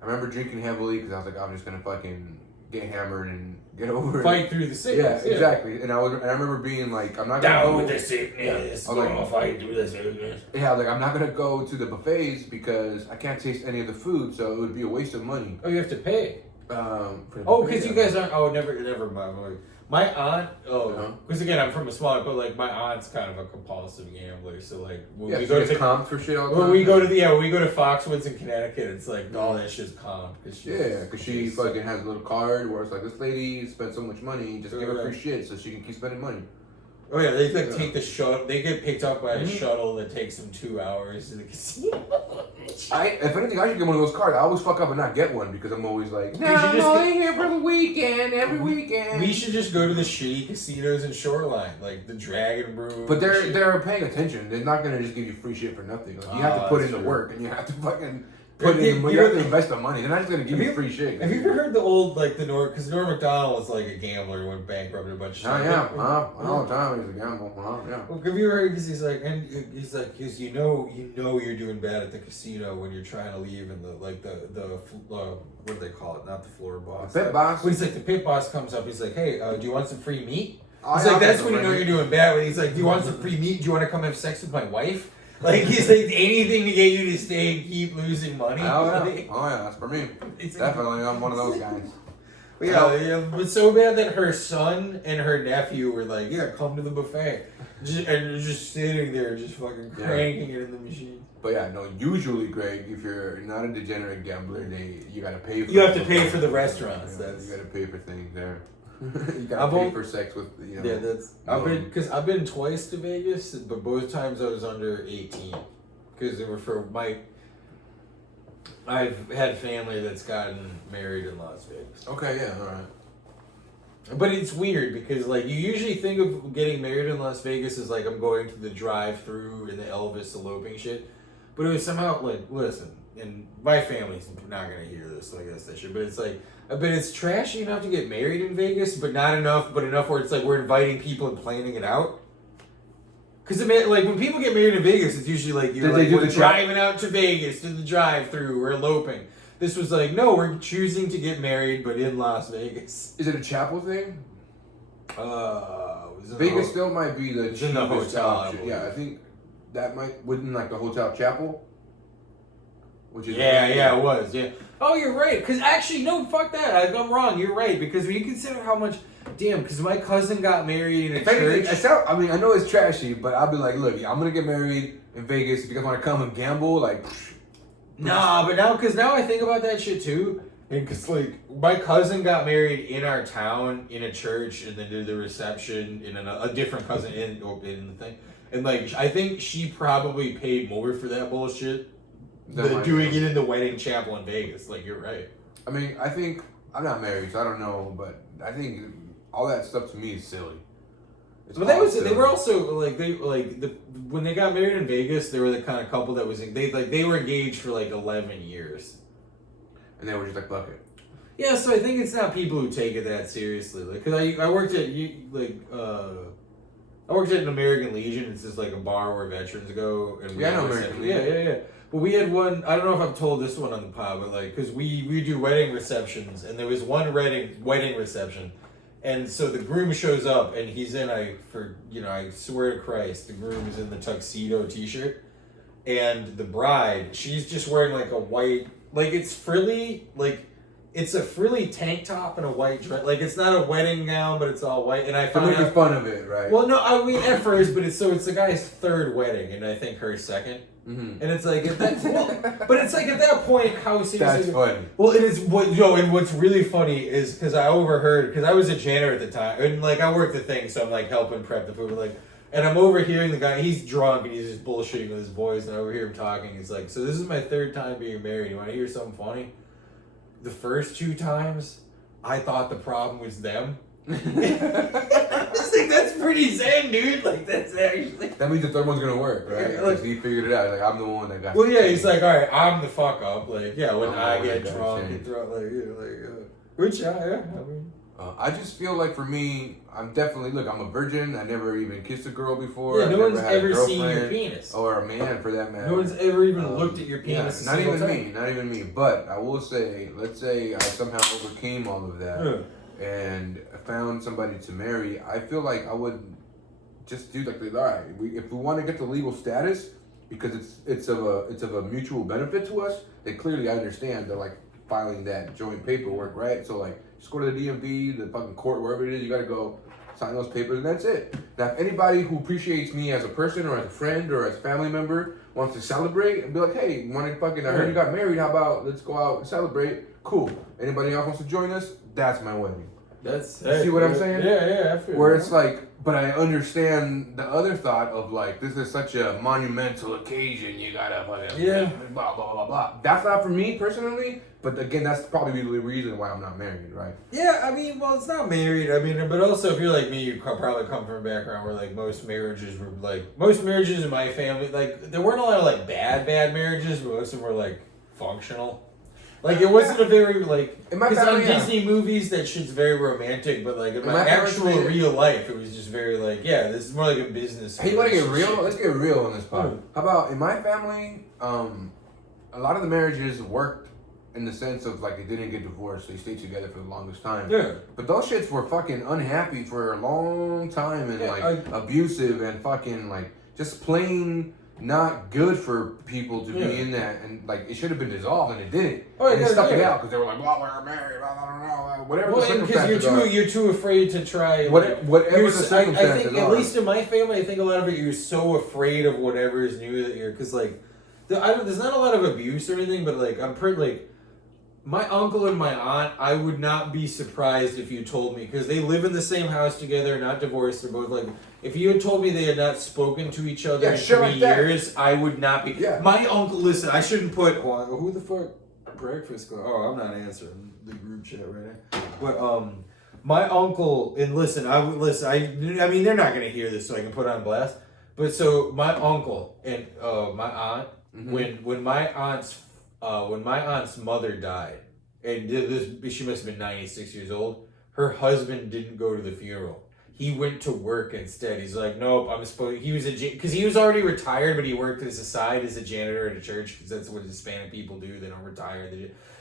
remember drinking heavily because I was like, I'm just gonna fucking get hammered and get over it. Fight through the sickness. Yeah, exactly. And I remember being like, I'm not gonna go with the sickness. I'm gonna fight through the sickness. Yeah, I was like, I'm not gonna go to the buffets because I can't taste any of the food, so it would be a waste of money. Oh, you have to pay. Because you guys aren't. Oh, never mind. My aunt, because again, I'm from a smaller, but my aunt's kind of a compulsive gambler. So when we go to comped for shit all the time. When we go to Foxwoods in Connecticut, it's like all that shit's comped. Because she fucking has a little card where it's like, this lady spent so much money, just give her free shit so she can keep spending money. Oh yeah, they take the shuttle. They get picked up by a shuttle that takes them 2 hours to the casino. If anything, I should get one of those cards. I always fuck up and not get one because I'm always like, no, I'm only here for the weekend, every weekend. We should just go to the shitty casinos in Shoreline, like the Dragon Brew. But they're paying attention. They're not gonna just give you free shit for nothing. Like, you have to put in the work, and you have to fucking put in. You have to invest the money. They're not just gonna give you free shit. Have you ever heard the old because Norm Macdonald was like a gambler, went bankrupt and a bunch of shit. Oh yeah, all the time he's a gambler. Yeah. Well, have you ever heard? Because he's like, you know you're doing bad at the casino when you're trying to leave, and the what do they call it? Not the floor boss. The pit boss. When he's like, the pit boss comes up. He's like, hey, do you want some free meat? He's like, that's when you know you're doing bad. When he's like, do you want some free meat? Do you want to come have sex with my wife? Like, he's like, anything to get you to stay and keep losing money. Oh yeah, that's for me. Definitely, I'm one of those guys. But so bad that her son and her nephew were like, "Yeah, come to the buffet," and just sitting there, just fucking cranking it in the machine. But yeah, no. Usually, Greg, if you're not a degenerate gambler, you gotta pay. You have to pay for the restaurants. You gotta pay for things there. You gotta pay for sex with Yeah, that's. I've been twice to Vegas, but both times I was under 18 because they were for my. I've had family that's gotten married in Las Vegas. Okay, yeah, all right. But it's weird because like you usually think of getting married in Las Vegas as like I'm going to the drive-through and the Elvis eloping shit, but it was somehow like listen, and my family's not gonna hear this, so I guess that shit. But it's like, but it's trashy enough to get married in Vegas, but not enough, but enough where it's like we're inviting people and planning it out. Because like when people get married in Vegas, it's usually like we're driving out to Vegas to the drive-through, we're eloping. This was like, no, we're choosing to get married, but in Las Vegas. Is it a chapel thing? Vegas Vegas still might be the in the hotel. Yeah, I think that wouldn't like the hotel chapel. Which is it was. Yeah. Oh, you're right. Because actually, no, fuck that. I'm wrong. You're right. Because when you consider how much. Damn, because my cousin got married in a church. I mean, I know it's trashy, but I'll be like, look, I'm going to get married in Vegas. If you guys want to come and gamble, like... Nah, but now I think about that shit too. Because, like, my cousin got married in our town in a church and then did the reception in a different cousin in the thing. And, like, I think she probably paid more for that bullshit than doing it in the wedding chapel in Vegas. Like, you're right. I mean, I think... I'm not married, so I don't know, but I think... all that stuff to me is silly. But they were also when they got married in Vegas, they were the kind of couple that they were engaged for like 11 years, and they were just like fuck it. Yeah, so I think it's not people who take it that seriously. Like, cause I worked at an American Legion. It's just like a bar where veterans go. And I know American Legion. Yeah. But we had one. I don't know if I've told this one on the pod, but like, cause we do wedding receptions, and there was one wedding reception. And so the groom shows up, and he's in I swear to Christ, the groom is in the tuxedo t-shirt, and the bride, she's just wearing like a white, like it's frilly, like it's a frilly tank top and a white dress. Like it's not a wedding gown, but it's all white. And I found making fun of it, right? Well, no, I mean at first, but it's the guy's third wedding, and I think her second. Mm-hmm. And it's like at that, but it's like at that point, how seriously? That's funny. Well, it is and what's really funny is because I overheard, because I was a janitor at the time, and like I worked the thing, so I'm like helping prep the food, like, and I'm overhearing the guy. He's drunk and he's just bullshitting with his boys, and I overhear him talking. He's like, "So this is my third time being married. You want to hear something funny? The first 2 times, I thought the problem was them." It's like, that's pretty zen, dude. Like that's actually that means the third one's gonna work, right? Like he figured it out. Like I'm the one that got. Well, yeah, he's like, all right, I'm the fuck up. Like, yeah, when I get drunk and throw which I mean. I just feel like for me, I'm a virgin. I never even kissed a girl before. Yeah, no one's ever seen your penis. Or a man, for that matter. No one's ever even looked at your penis. Yeah, not even me. But I will say, let's say I somehow overcame all of that and found somebody to marry. I feel like I would just do like, all right, if we want to get the legal status, because it's of a mutual benefit to us, then clearly I understand that like filing that joint paperwork, right? So like, just go to the DMV, the fucking court, wherever it is, you gotta go sign those papers, and that's it. Now, if anybody who appreciates me as a person or as a friend or as a family member wants to celebrate and be like, hey, I heard you got married, how about let's go out and celebrate? Cool. Anybody else wants to join us? That's my wedding. See what I'm saying? Yeah, I feel where it's like, but I understand the other thought of like, this is such a monumental occasion, you gotta fucking blah, blah, blah, blah. That's not for me personally, but again, that's probably the reason why I'm not married, right? Yeah, I mean, well, it's not married. I mean, but also if you're like me, you probably come from a background where like most marriages in my family, like there weren't a lot of like bad marriages, but most of them were like functional. Like, it wasn't a very, like, because on Disney movies, that shit's very romantic, but, like, in my actual real life, it was just very, like, yeah, this is more like a business. Hey, you want to get real? Let's get real on this pod. How about, in my family, a lot of the marriages worked in the sense of, like, they didn't get divorced, they stayed together for the longest time. Yeah. But those shits were fucking unhappy for a long time and, abusive and fucking, like, just plain not good for people to be in that, and like it should have been dissolved, and it didn't. Oh, and they stuck it out because they were like, "Well, we're married." I don't know, whatever. Well, because you're too afraid to try. Whatever the circumstances I think, at least in my family, I think a lot of it you're so afraid of whatever is new that you're because like there's not a lot of abuse or anything, but like I'm pretty like. My uncle and my aunt, I would not be surprised if you told me, because they live in the same house together, not divorced, they're both like, if you had told me they had not spoken to each other in 3 years, I would not be. Yeah. My uncle, listen, I shouldn't put, who the fuck, breakfast club? Oh, I'm not answering the group chat right now. But, my uncle, and listen, I mean, they're not going to hear this, so I can put it on blast. But so, my uncle and my aunt, when my aunt's mother died, and she must have been 96 years old, her husband didn't go to the funeral. He went to work instead. He's like, nope, because he was already retired, but he worked as a side as a janitor at a church, because that's what Hispanic people do. They don't retire.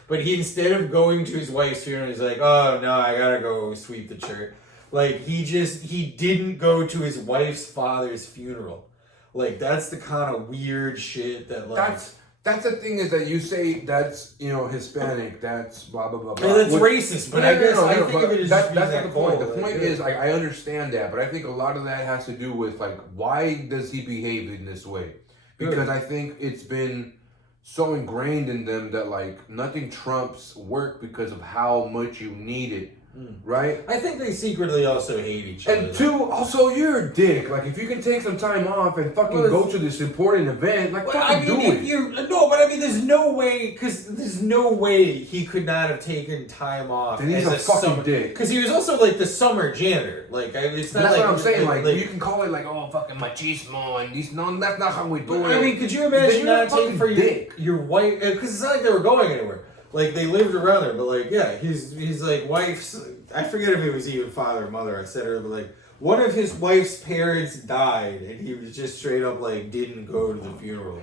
But he, instead of going to his wife's funeral, he's like, oh, no, I gotta go sweep the church. Like, he didn't go to his wife's father's funeral. Like, that's the kind of weird shit that, like... That's the thing, is that you say that's, Hispanic, that's blah, blah, blah, blah. Yeah, that's racist, but I think of it as that's not the point. The point is, I understand that, but I think a lot of that has to do with, like, why does he behave in this way? Because I think it's been so ingrained in them that, like, nothing trumps work because of how much you need it. Right? I think they secretly also hate each other. And two, also, you're a dick. Like, if you can take some time off and fucking go to this important event, like, fucking do it. No, but I mean, there's no way he could not have taken time off. And he's a fucking dick. Because he was also, like, the summer janitor. Like, it's not that's like... what I'm saying. Like, you can call it, like, oh, fucking machismo, and these... No, that's not how we do it. I mean, could you imagine not taking for your wife... Because it's not like they were going anywhere. Like, they lived around there, but, like, yeah, he's like, wife's... I forget if it was even father or mother, I said it, but, like, one of his wife's parents died, and he was just straight up, like, didn't go to the funeral.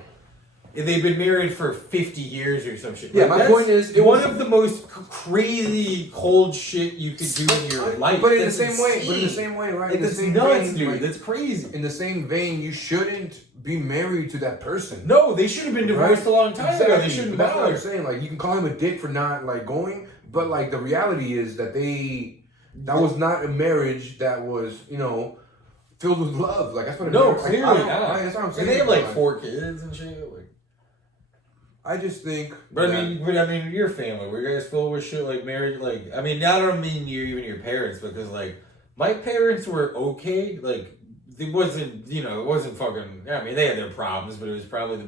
And they've been married for 50 years or some shit. Yeah, like, my point is... one of the most crazy, cold shit you could do in your life. But in the same way, right? Like, that's nuts, dude. Like, that's crazy. In the same vein, you shouldn't be married to that person. No, they should have been divorced a long time ago. They shouldn't. That's what I'm saying. Like, you can call him a dick for not, like, going, but, like, the reality is that that was not a marriage that was, filled with love. Like, that's what it is. No, clearly not. That's what I'm saying. And they have, like, 4 kids and shit. Like, I just think. But I mean, your family, were you guys filled with shit like marriage? Like, I mean, I don't mean even your parents, because, like, my parents were okay. Like, it wasn't fucking. I mean, they had their problems, but it was probably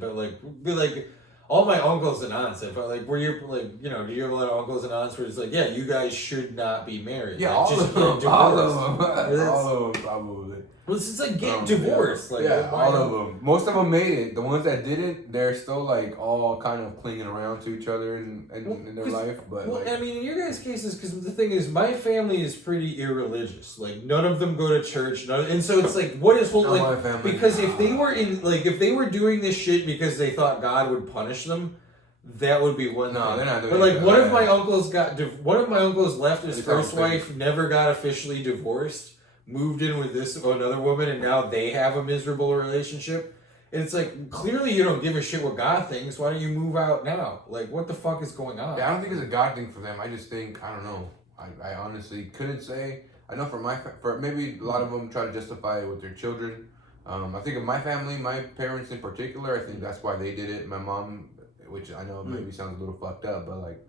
like all my uncles and aunts. If were you like, do you have a lot of uncles and aunts where it's like, yeah, you guys should not be married? Yeah, like, all of them, probably. Well, it's like get divorced. All of them. Most of them made it. The ones that didn't, they're still like all kind of clinging around to each other in their life. But I mean, in your guys' cases, because the thing is, my family is pretty irreligious. Like, none of them go to church. And so it's like, what is my family? Because if they were doing this shit because they thought God would punish them, that would be one thing. No, they're not doing it. But like, one of my uncles left his first wife, never got officially divorced. Moved in with another woman, and now they have a miserable relationship. And it's like, clearly you don't give a shit what God thinks. Why don't you move out now? Like, what the fuck is going on? Yeah, I don't think it's a God thing for them. I just think, I don't know. I honestly couldn't say. I know for maybe a lot of them try to justify it with their children. I think of my family, my parents in particular, I think that's why they did it. My mom, which I know maybe sounds a little fucked up, but like,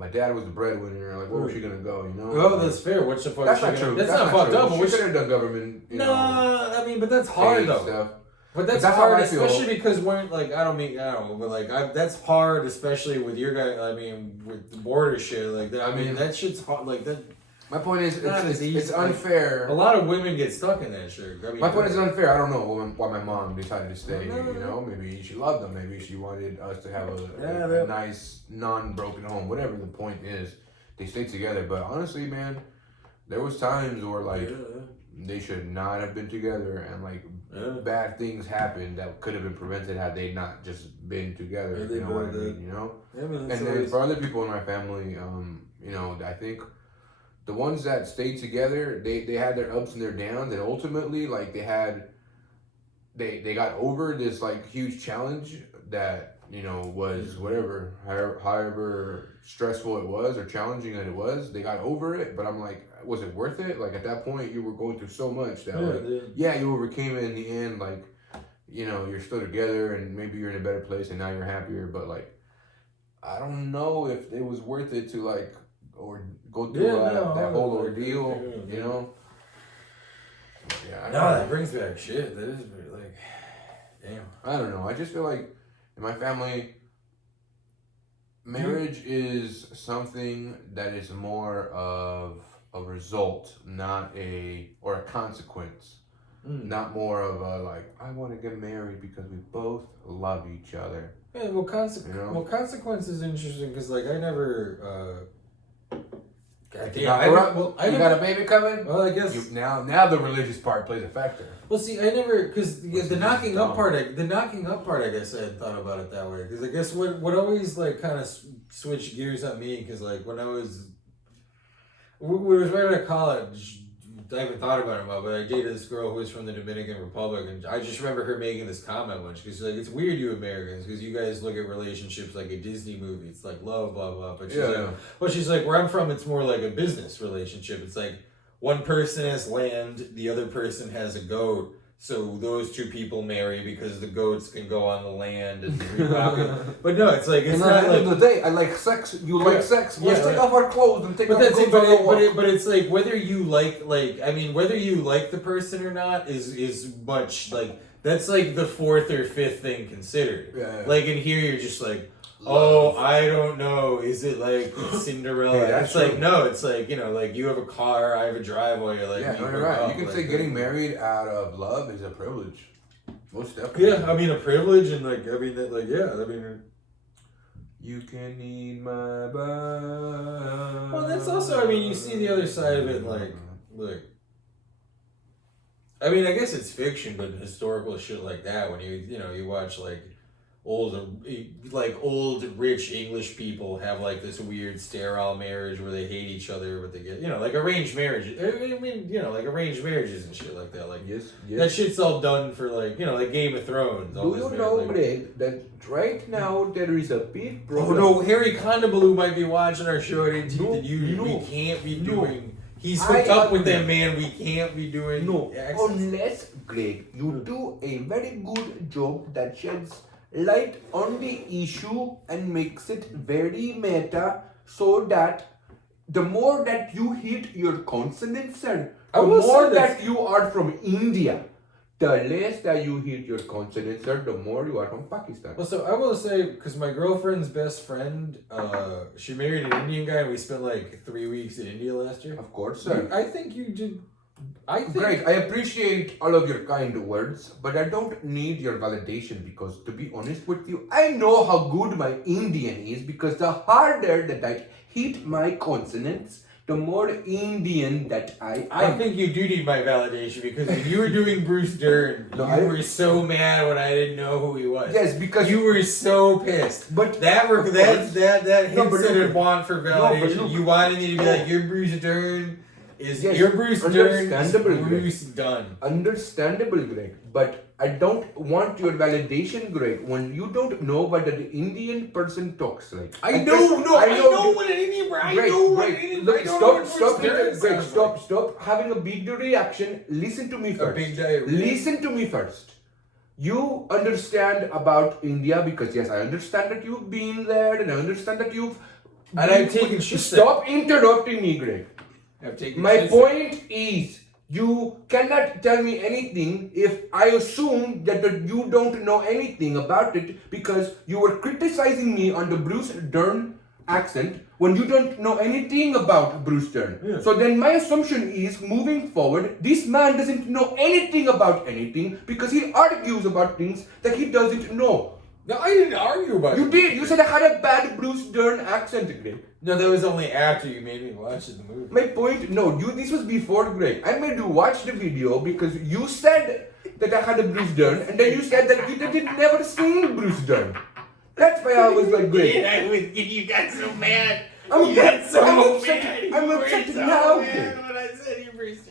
my dad was the breadwinner. Like, where was she gonna go? Oh, that's fair. What's the fuck? That's not true. That's not fucked up. She could have done government. I mean, but that's hard though. Stuff. But that's hard, especially because when that's hard, especially with your guy. I mean, with the border shit like that. I mean, that shit's hard. Like that. My point is, it's unfair. A lot of women get stuck in that shit. I mean, my point is unfair. I don't know why my mom decided to stay. Maybe she loved them. Maybe she wanted us to have a nice, non-broken home. Whatever the point is, they stayed together. But honestly, man, there was times where like they should not have been together, and bad things happened that could have been prevented had they not just been together. You know what I mean? And then for other people in my family, I think. The ones that stayed together, they had their ups and their downs, and ultimately, like, they got over this like huge challenge that was whatever, however stressful it was or challenging that it was. They got over it, but I'm like, was it worth it? Like at that point, you were going through so much that you overcame it in the end. Like you're still together and maybe you're in a better place and now you're happier. But like, I don't know if it was worth it to like or go through that whole ordeal. Yeah. That brings back shit. That is like, damn. I don't know. I just feel like in my family, marriage is something that is more of a result, not a consequence. Not more of a like, I want to get married because we both love each other. Yeah, well, consequence is interesting because like I never. You got a baby coming? Well, I guess now the religious part plays a factor. Well, see, I never because the knocking up part. I guess I had thought about it that way because I guess what always like kind of switched gears on me because like when I was right out of college. I haven't thought about it much, but I dated this girl who was from the Dominican Republic, and I just remember her making this comment once. She's like, "It's weird, you Americans, because you guys look at relationships like a Disney movie. It's like love, blah blah." But she's like, where I'm from, it's more like a business relationship. It's like one person has land, the other person has a goat. So those two people marry because the goats can go on the land and repopulate. But no, it's like it's not at the end of the day, I like sex. You like sex. Let's take off our clothes and take off our clothes. But it's like whether you like whether you like the person or not is much like that's like the fourth or fifth thing considered. Yeah. Like in here, you're just like. Oh, I don't know. Is it like Cinderella? It's true. Like no. It's like like you have a car, I have a driveway. Like you're right. You can say getting married out of love is a privilege. Most definitely. Yeah, I mean a privilege, and you can need my body. Well, that's also. You see the other side of it, like. I guess it's fiction, but historical shit like that. When you watch old rich English people have like this weird sterile marriage where they hate each other but they get like arranged marriages. Like arranged marriages and shit like that. Like yes. That shit's all done for like Game of Thrones. Do you know, Greg, that right now there is a big problem? Oh no, Harry Condobaloo might be watching our show. We can't be doing. He's hooked up with them, man. We can't be doing. No, unless Greg, you do a very good joke that sheds light on the issue and makes it very meta so that the more that you hit your consonants, the more that you are from India, the less that you hit your consonants, the more you are from Pakistan. Well, so I will say, because my girlfriend's best friend, she married an Indian guy and we spent like 3 weeks in India last year. Of course, sir. I think you did. Great, I appreciate all of your kind words, but I don't need your validation because, to be honest with you, I know how good my Indian is because the harder that I hit my consonants, the more Indian that I am. I think you do need my validation because when you were doing Bruce Dern, you were so mad when I didn't know who he was. Yes, because you were so pissed. But that hints at a want for validation. You wanted me to be like, you're Bruce Dern. Your Bruce Dern is Bruce Dunn. Understandable, Greg. But I don't want your validation, Greg, when you don't know what an Indian person talks like. I know what an Indian person. Stop having a big reaction. Listen to me first. Listen to me first. You understand about India because yes, I understand that you've been there and I understand that you've. And I've taken shit. Stop interrupting me, Greg. My point is, you cannot tell me anything if I assume that you don't know anything about it because you were criticizing me on the Bruce Dern accent when you don't know anything about Bruce Dern. Yeah. So then my assumption is, moving forward, this man doesn't know anything about anything because he argues about things that he doesn't know. No, I didn't argue about it. You did. You said I had a bad Bruce Dern accent, Greg. No, that was only after you made me watch the movie. My point, this was before, Greg. I made you watch the video because you said that I had a Bruce Dern, and then you said that you did never seen Bruce Dern. That's why I was like, Greg. You got so mad. I'm upset now, Greg.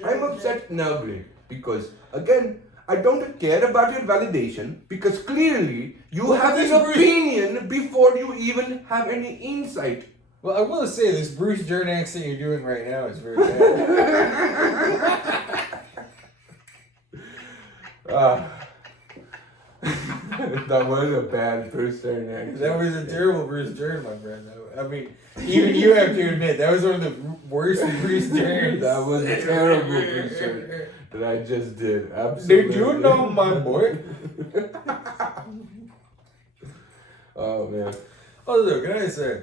I'm upset now, Greg, because again, I don't care about your validation because clearly you have an opinion before you even have any insight. Well, I will say this Bruce Dern accent you're doing right now is very bad. That was a bad Bruce Dern accent. That was a terrible Bruce Dern, my friend. I mean, even you have to admit, that was one of the worst Bruce Derns. That was a terrible Bruce Dern that I just did. Absolutely. Did you know, my boy? Oh, man. Also, can I say,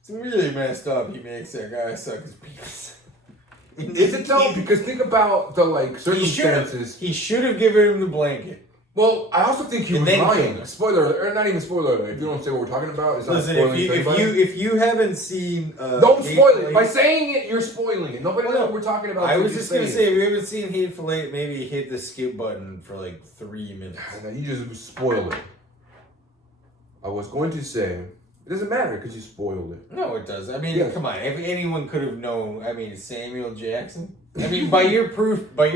it's really messed up he makes that guy suck his penis. Is it though? Because think about the circumstances. He should have given him the blanket. Well, I also think he was lying. Spoiler alert, or not even spoiler alert. If you don't say what we're talking about, it's not spoiling. If you haven't seen, don't spoil it. By saying it, you're spoiling it. Nobody knows what we're talking about. I was just gonna say, if you haven't seen Hateful Eight, maybe hit the skip button for 3 minutes. And then you just spoiled it. I was going to say. It doesn't matter because you spoiled it. No, it does. I mean, come on. If anyone could have known, Samuel Jackson. I mean, by your perfect. By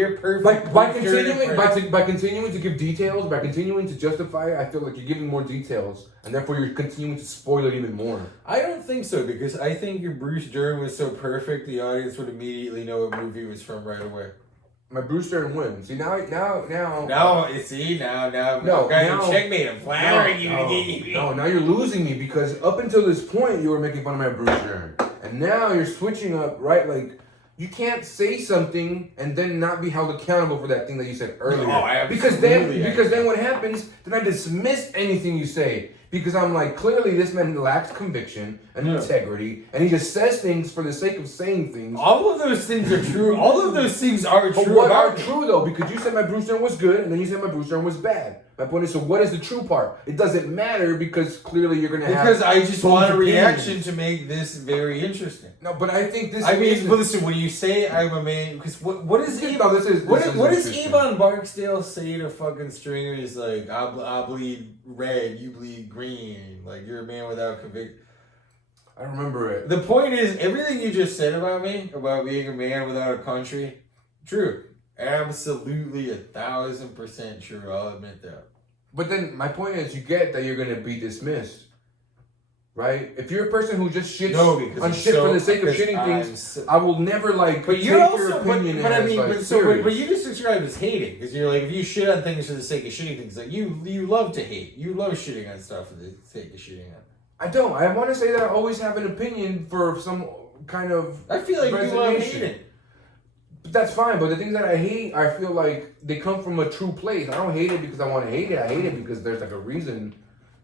continuing to give details, by continuing to justify it, I feel like you're giving more details, and therefore you're continuing to spoil it even more. I don't think so because I think your Bruce Dern was so perfect, the audience would immediately know what movie it was from right away. My Bruce Dern wins. See now. No, see now. No, guys, checkmate. I'm flattering you to get you. No, now you're losing me because up until this point you were making fun of my Bruce Dern, and now you're switching up, right? Like you can't say something and then not be held accountable for that thing that you said earlier. Oh, because then what happens? Then I dismiss anything you say. Because I'm like, clearly this man lacks conviction and integrity, and he just says things for the sake of saying things. All of those things are true. All of those things are true. But what are true though? Because you said my Bruce Dern was good, and then you said my Bruce Dern was bad. My point is, so what is the true part? It doesn't matter because clearly you're gonna have. Because I just want a reaction to make this very interesting. No, but I think this. But listen, when you say I'm a man, because what is what does Avon Barksdale say to fucking stringers like I bleed red, you bleed green, like you're a man without conviction? I don't remember it. The point is, everything you just said about me, about being a man without a country, true. Absolutely 1,000% true. I'll admit that. But then my point is, you get that you're gonna be dismissed, right? If you're a person who just shits on shit for the sake of shitting things, I will never take your opinion. But you just described as hating because you're like, if you shit on things for the sake of shitting things, like you love to hate. You love shitting on stuff for the sake of shitting on. I don't. I want to say that I always have an opinion for some kind of. I feel like you love hating. But that's fine, but the things that I hate, I feel like they come from a true place. I don't hate it because I want to hate it. I hate it because there's a reason.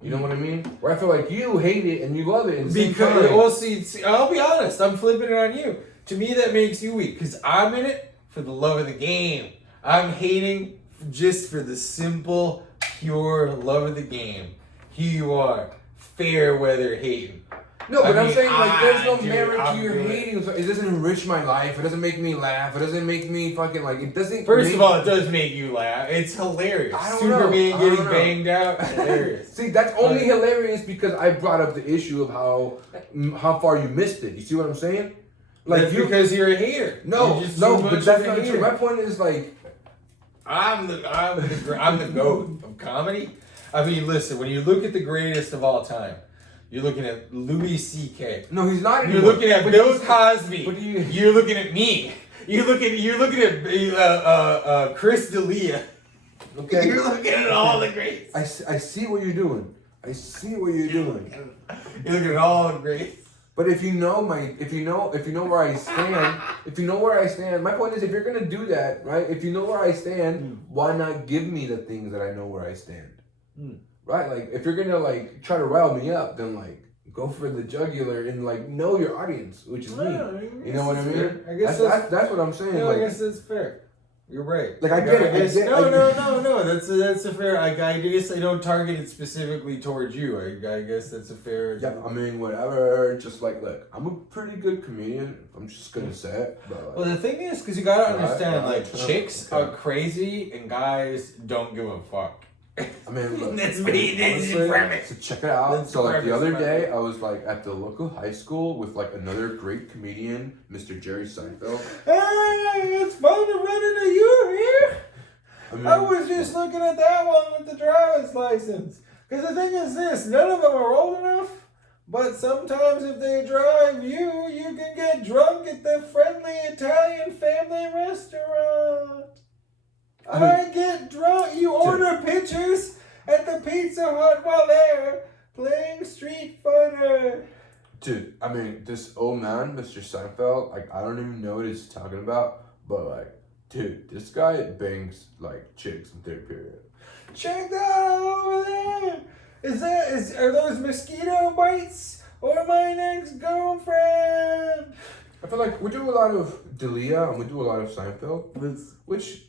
You know what I mean? Where I feel like you hate it and you love it. See, I'll be honest. I'm flipping it on you. To me, that makes you weak because I'm in it for the love of the game. I'm hating just for the simple, pure love of the game. Here you are, fair weather hating. No, but I'm saying there's no merit to your hating. It doesn't enrich my life. It doesn't make me laugh. It doesn't make me fucking it doesn't. First of all, it does make you laugh. It's hilarious. Superman getting banged out. Hilarious. See, that's only hilarious because I brought up the issue of how far you missed it. You see what I'm saying? Because you're a hater. No, but that's not true. My point is I'm the GOAT of comedy. I mean, listen, when you look at the greatest of all time. You're looking at Louis C.K. No, he's not anymore. You're looking at Bill Cosby. You're looking at me. You're looking at Chris D'Elia. Okay. You're looking at all the greats. I see what you're doing. You're looking at all the greats. But if you know where I stand, my point is if you're gonna do that, right? If you know where I stand, why not give me the things that I know where I stand? Right, if you're gonna try to rile me up, then go for the jugular and know your audience, which is me. You know what I mean? I guess that's what I'm saying. No, I guess that's fair. You're right. I get it. No. That's a fair. I guess I don't target it specifically towards you. I guess that's a fair. Yeah, I mean whatever. Just look, I'm a pretty good comedian. I'm just gonna say it. But, well, the thing is, because you gotta understand, chicks are crazy and guys don't give a fuck. I mean, look, that's me. So check it out. So the other day, I was at the local high school with another great comedian, Mr. Jerry Seinfeld. Hey, it's fun to run into you here. I was just looking at that one with the driver's license. Because the thing is this, none of them are old enough. But sometimes if they drive you, you can get drunk at the friendly Italian family restaurant. I get drunk. You order pitchers at the Pizza Hut while they're playing Street Fighter. Dude, I mean, this old man, Mr. Seinfeld, like, I don't even know what he's talking about, but, like, dude, this guy bangs, like, chicks in third period. Check that out over there. Are those mosquito bites or my next girlfriend? I feel like we do a lot of D'Elia and we do a lot of Seinfeld, which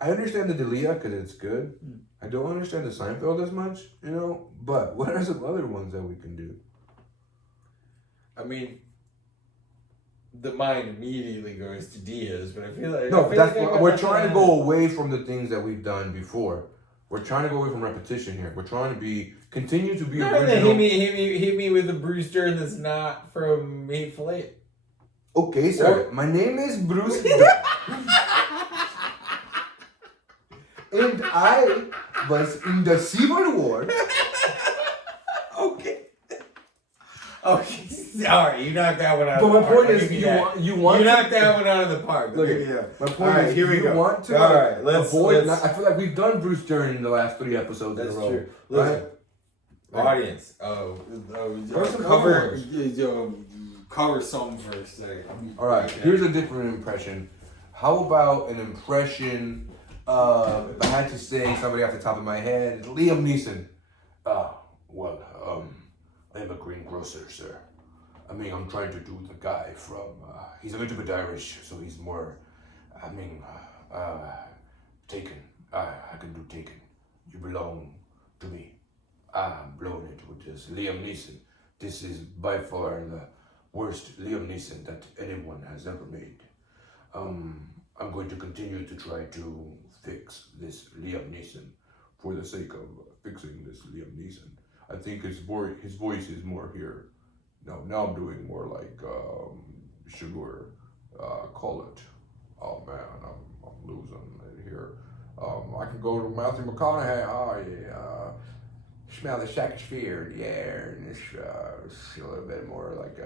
I understand the D'Elia because it's good. I don't understand the Seinfeld as much, you know, but what are some other ones that we can do? I mean, the mind immediately goes to Diaz, but I feel like... No, but that's we're trying to go away from the things that we've done before. We're trying to go away from repetition here. We're trying to continue to be original. Hit me with a Bruce Dern that's not from Hateful Eight. Okay, sir. My name is Bruce Dern. And I was in the Civil War. Okay. Okay, sorry, you knocked that one out of the park. But my point is, you knocked that one out of the park. Look at me. My point is, here we go. Want to avoid. I feel like we've done Bruce Dern in the last 3 episodes in a row. True. Right? Audience. Cover some for a second. All right. Here's a different impression. How about an impression of, if I had to say somebody off the top of my head, Liam Neeson. I am a greengrocer, sir. I mean, I'm trying to do the guy from, he's a little bit Irish, so he's more, Taken. I can do Taken. You belong to me. I'm blowing it with this Liam Neeson. This is by far the worst Liam Neeson that anyone has ever made. I'm going to continue to try to fix this Liam Neeson for the sake of fixing this Liam Neeson. I think his voice is more here. Now I'm doing more like Sugar, call it. Oh man, I'm losing it here. I can go to Matthew McConaughey. Oh yeah, smell the Shakespeare in the air, and it's a little bit more like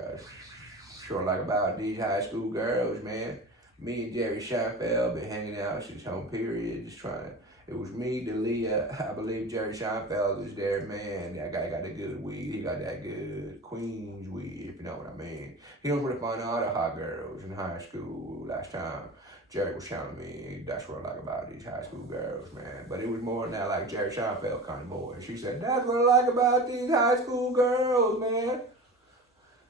sort of like about these high school girls, man. Me and Jerry Seinfeld been hanging out since home period, just trying to. It was me, D'Elia, I believe Jerry Seinfeld was there, man. That guy got the good weed. He got that good Queens weed, if you know what I mean. He knows where to find all the hot girls in high school. Last time, Jerry was telling me that's what I like about these high school girls, man. But it was more than that, like Jerry Seinfeld kind of boy. And she said, that's what I like about these high school girls, man.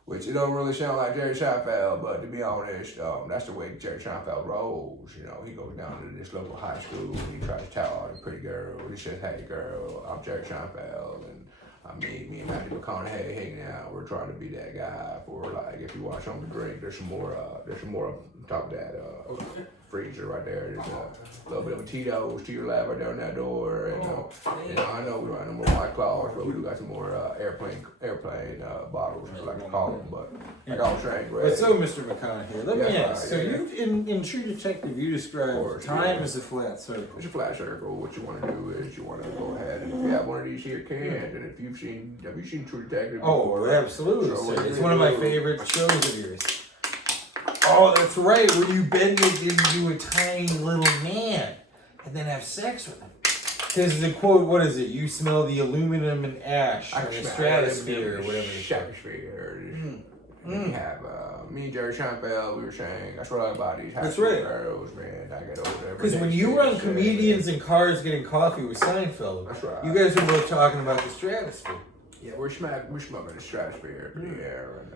Which it don't really sound like Jerry Seinfeld, but to be honest, that's the way Jerry Seinfeld rolls. You know, he goes down to this local high school and he tries to tell all the pretty girls. He says, hey girl, I'm Jerry Seinfeld, and me and Matthew McConaughey hanging out. We're trying to be that guy for, like, if you want something to drink, there's some more on top of that freezer right there. There's a little bit of Tito's to your left right there on that door. And I know we don't have no more White Claws, but we do got some more airplane bottles, I like to call them. But like I was saying, But so, Mr. McConaughey, let me ask. So you, in True Detective, you describe time as a flat circle. It's a flat circle. What you want to do is you want to go ahead and if you have one of these here cans, and if have you seen True Detective? Oh, absolutely. So it's one of my favorite shows of yours. Oh, that's right, where you bend it into a tiny little man and then have sex with him. Because the quote, what is it? You smell the aluminum and ash from the stratosphere or whatever. Stratosphere. We have me and Jerry Seinfeld, we were saying, that's what I like about these high school girls, man. I get over there. Because when you were on Comedians in Cars Getting Coffee with Seinfeld, that's right. You guys were both talking about the stratosphere. Yeah, we're smoking the stratosphere in the air. And,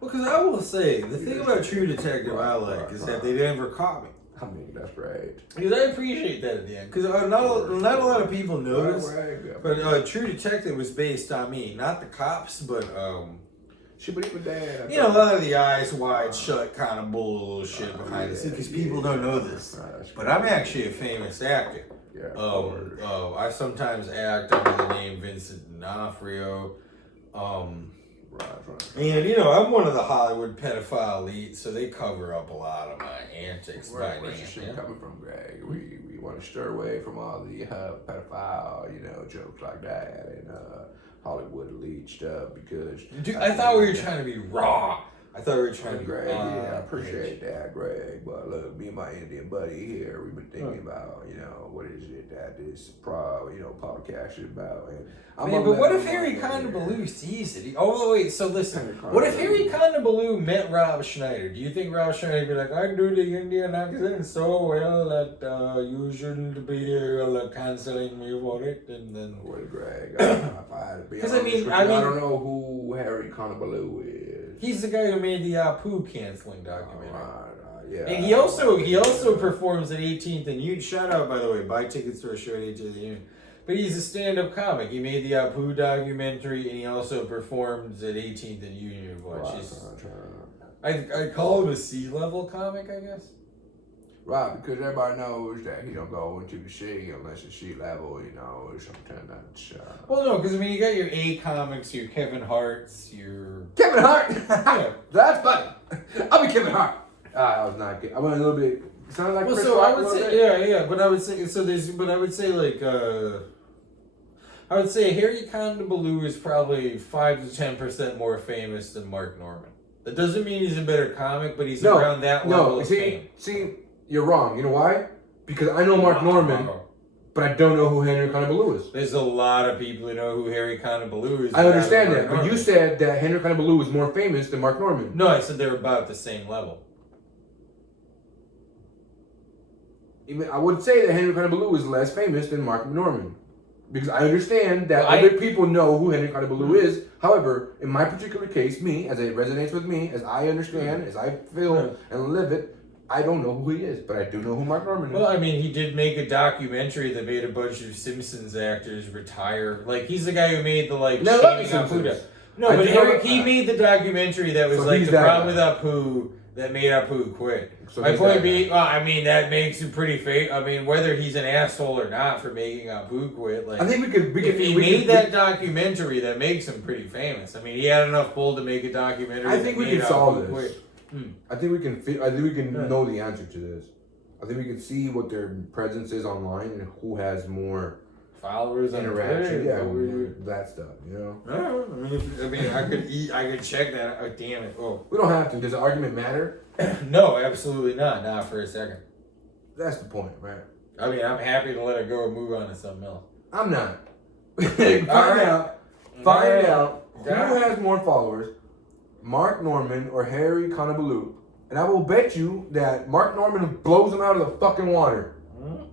well, because I will say, the thing about True Detective I like is that they never caught me. I mean, that's right. Because I appreciate that at the end. Because not a lot of people know this, but True Detective was based on me. Not the cops, but, you know, a lot of the eyes wide shut kind of bullshit behind the scenes. Because people don't know this. But I'm actually a famous actor. I sometimes act under the name Vincent D'Onofrio. And, you know, I'm one of the Hollywood pedophile elite, so they cover up a lot of my antics. Where's your shit coming from, Greg? We want to stir away from all the pedophile, you know, jokes like that and Hollywood elite stuff because... Dude, I thought we were trying to be raw. I thought we were trying to be Greg, yeah, I appreciate that, Greg. But look, me and my Indian buddy here, we've been thinking about, you know, what is it that this podcast is about. And but what if Harry Condobaloo sees it? Wait, so listen. What if Harry Condobaloo met Rob Schneider? Do you think Rob Schneider would be like, I do the Indian accent so well that you shouldn't be canceling me for it? And then... Well, Greg, because I don't know who Harry Condobaloo is. He's the guy who made the Apu canceling documentary. Yeah. And he also performs at 18th and Union. Shout out, by the way, buy tickets to our show at 18th and Union. But he's a stand-up comic. He made the Apu documentary, and he also performs at 18th and Union. I call him a C-level comic, I guess. Right, because everybody knows that he don't go into the C unless it's C level, you know, or something that's... Well, no, because, I mean, you got your A comics, your Kevin Hart's, your... Kevin Hart! Yeah. That's funny. I'll be Kevin Hart. I was not kidding. I went a little bit... Sounded like Chris so Rock I would say, but I would say, I would say Harry Condobaloo is probably 5 to 10% more famous than Mark Norman. That doesn't mean he's a better comic, but he's around that level of fame. See, you're wrong. You know why? Because I know Mark Norman, but I don't know who Henry Condobaloo is. There's a lot of people who know who Harry Condobaloo is. I understand that, but you said that Henry Condobaloo is more famous than Mark Norman. No, I said they're about the same level. I would say that Henry Condobaloo is less famous than Mark Norman. Because I understand that other people know who Henry Condobaloo is. However, in my particular case, me, as it resonates with me, as I understand, as I feel and live it, I don't know who he is, but I do know who Mark Norman is. Well, I mean, he did make a documentary that made a bunch of Simpsons actors retire. Like, he's the guy who made the, like, shaming Apu. No, but he made the documentary that was, like, the problem with Apu that made Apu quit. So my point being, I mean, that makes him pretty famous. I mean, whether he's an asshole or not for making Apu quit, like, I think if he made that documentary, that makes him pretty famous. I mean, he had enough pull to make a documentary. I think we can solve this. Quit. I think we can know the answer to this. I think we can see what their presence is online and who has more followers, interaction, that stuff, you know. I mean, I could check that. Oh, damn it! Oh, we don't have to. Does the argument matter? No, absolutely not. Not for a second. That's the point, right? I mean, I'm happy to let it go and move on to something else. I'm not. Find out who has more followers, Mark Norman or Harry Condobaloo, and I will bet you that Mark Norman blows him out of the fucking water.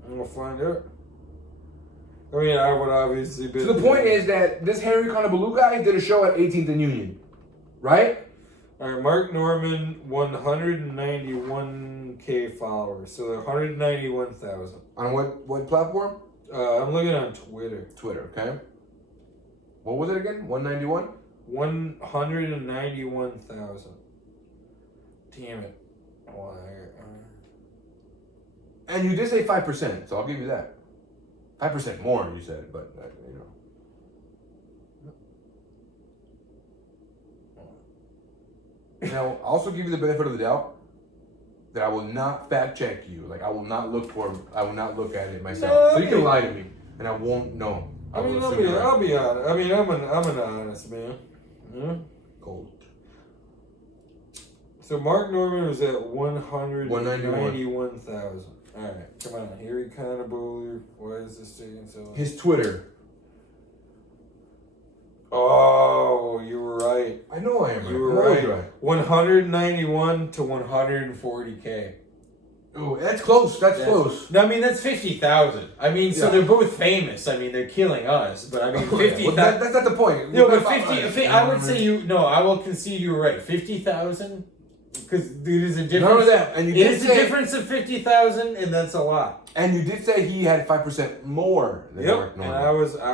We'll find out. I mean, I would obviously be... So the point is that this Harry Condobaloo guy did a show at 18th and Union, right? All right, Mark Norman, 191K followers, so 191,000. On what platform? I'm looking on Twitter. Twitter, okay. What was it again? 191? 191,000. Damn it. And you did say 5%, so I'll give you that. 5% more, you said, but, you know. Now, I'll also give you the benefit of the doubt that I will not fact check you. Like, I will not look at it myself. No, so you can lie to me, and I won't know. I'll be honest. I mean, I'm an honest man. Yeah? Cold. So Mark Norman was at 191,000. All right, come on. Harry Condobaloo. Why is this taking so long? His Twitter. Oh, you were right. I know I am. You were right. 191 to 140K. Oh, that's close. That's close. No, I mean, that's 50,000. I mean, so they're both famous. I mean, they're killing us. But I mean, 50,000. Well, that's not the point. No, but 50. I would say I will concede you were right. 50,000. Because there's a difference. None of that. And you did say, a difference of 50,000, and that's a lot. And you did say he had 5% more than Mark Norman. And I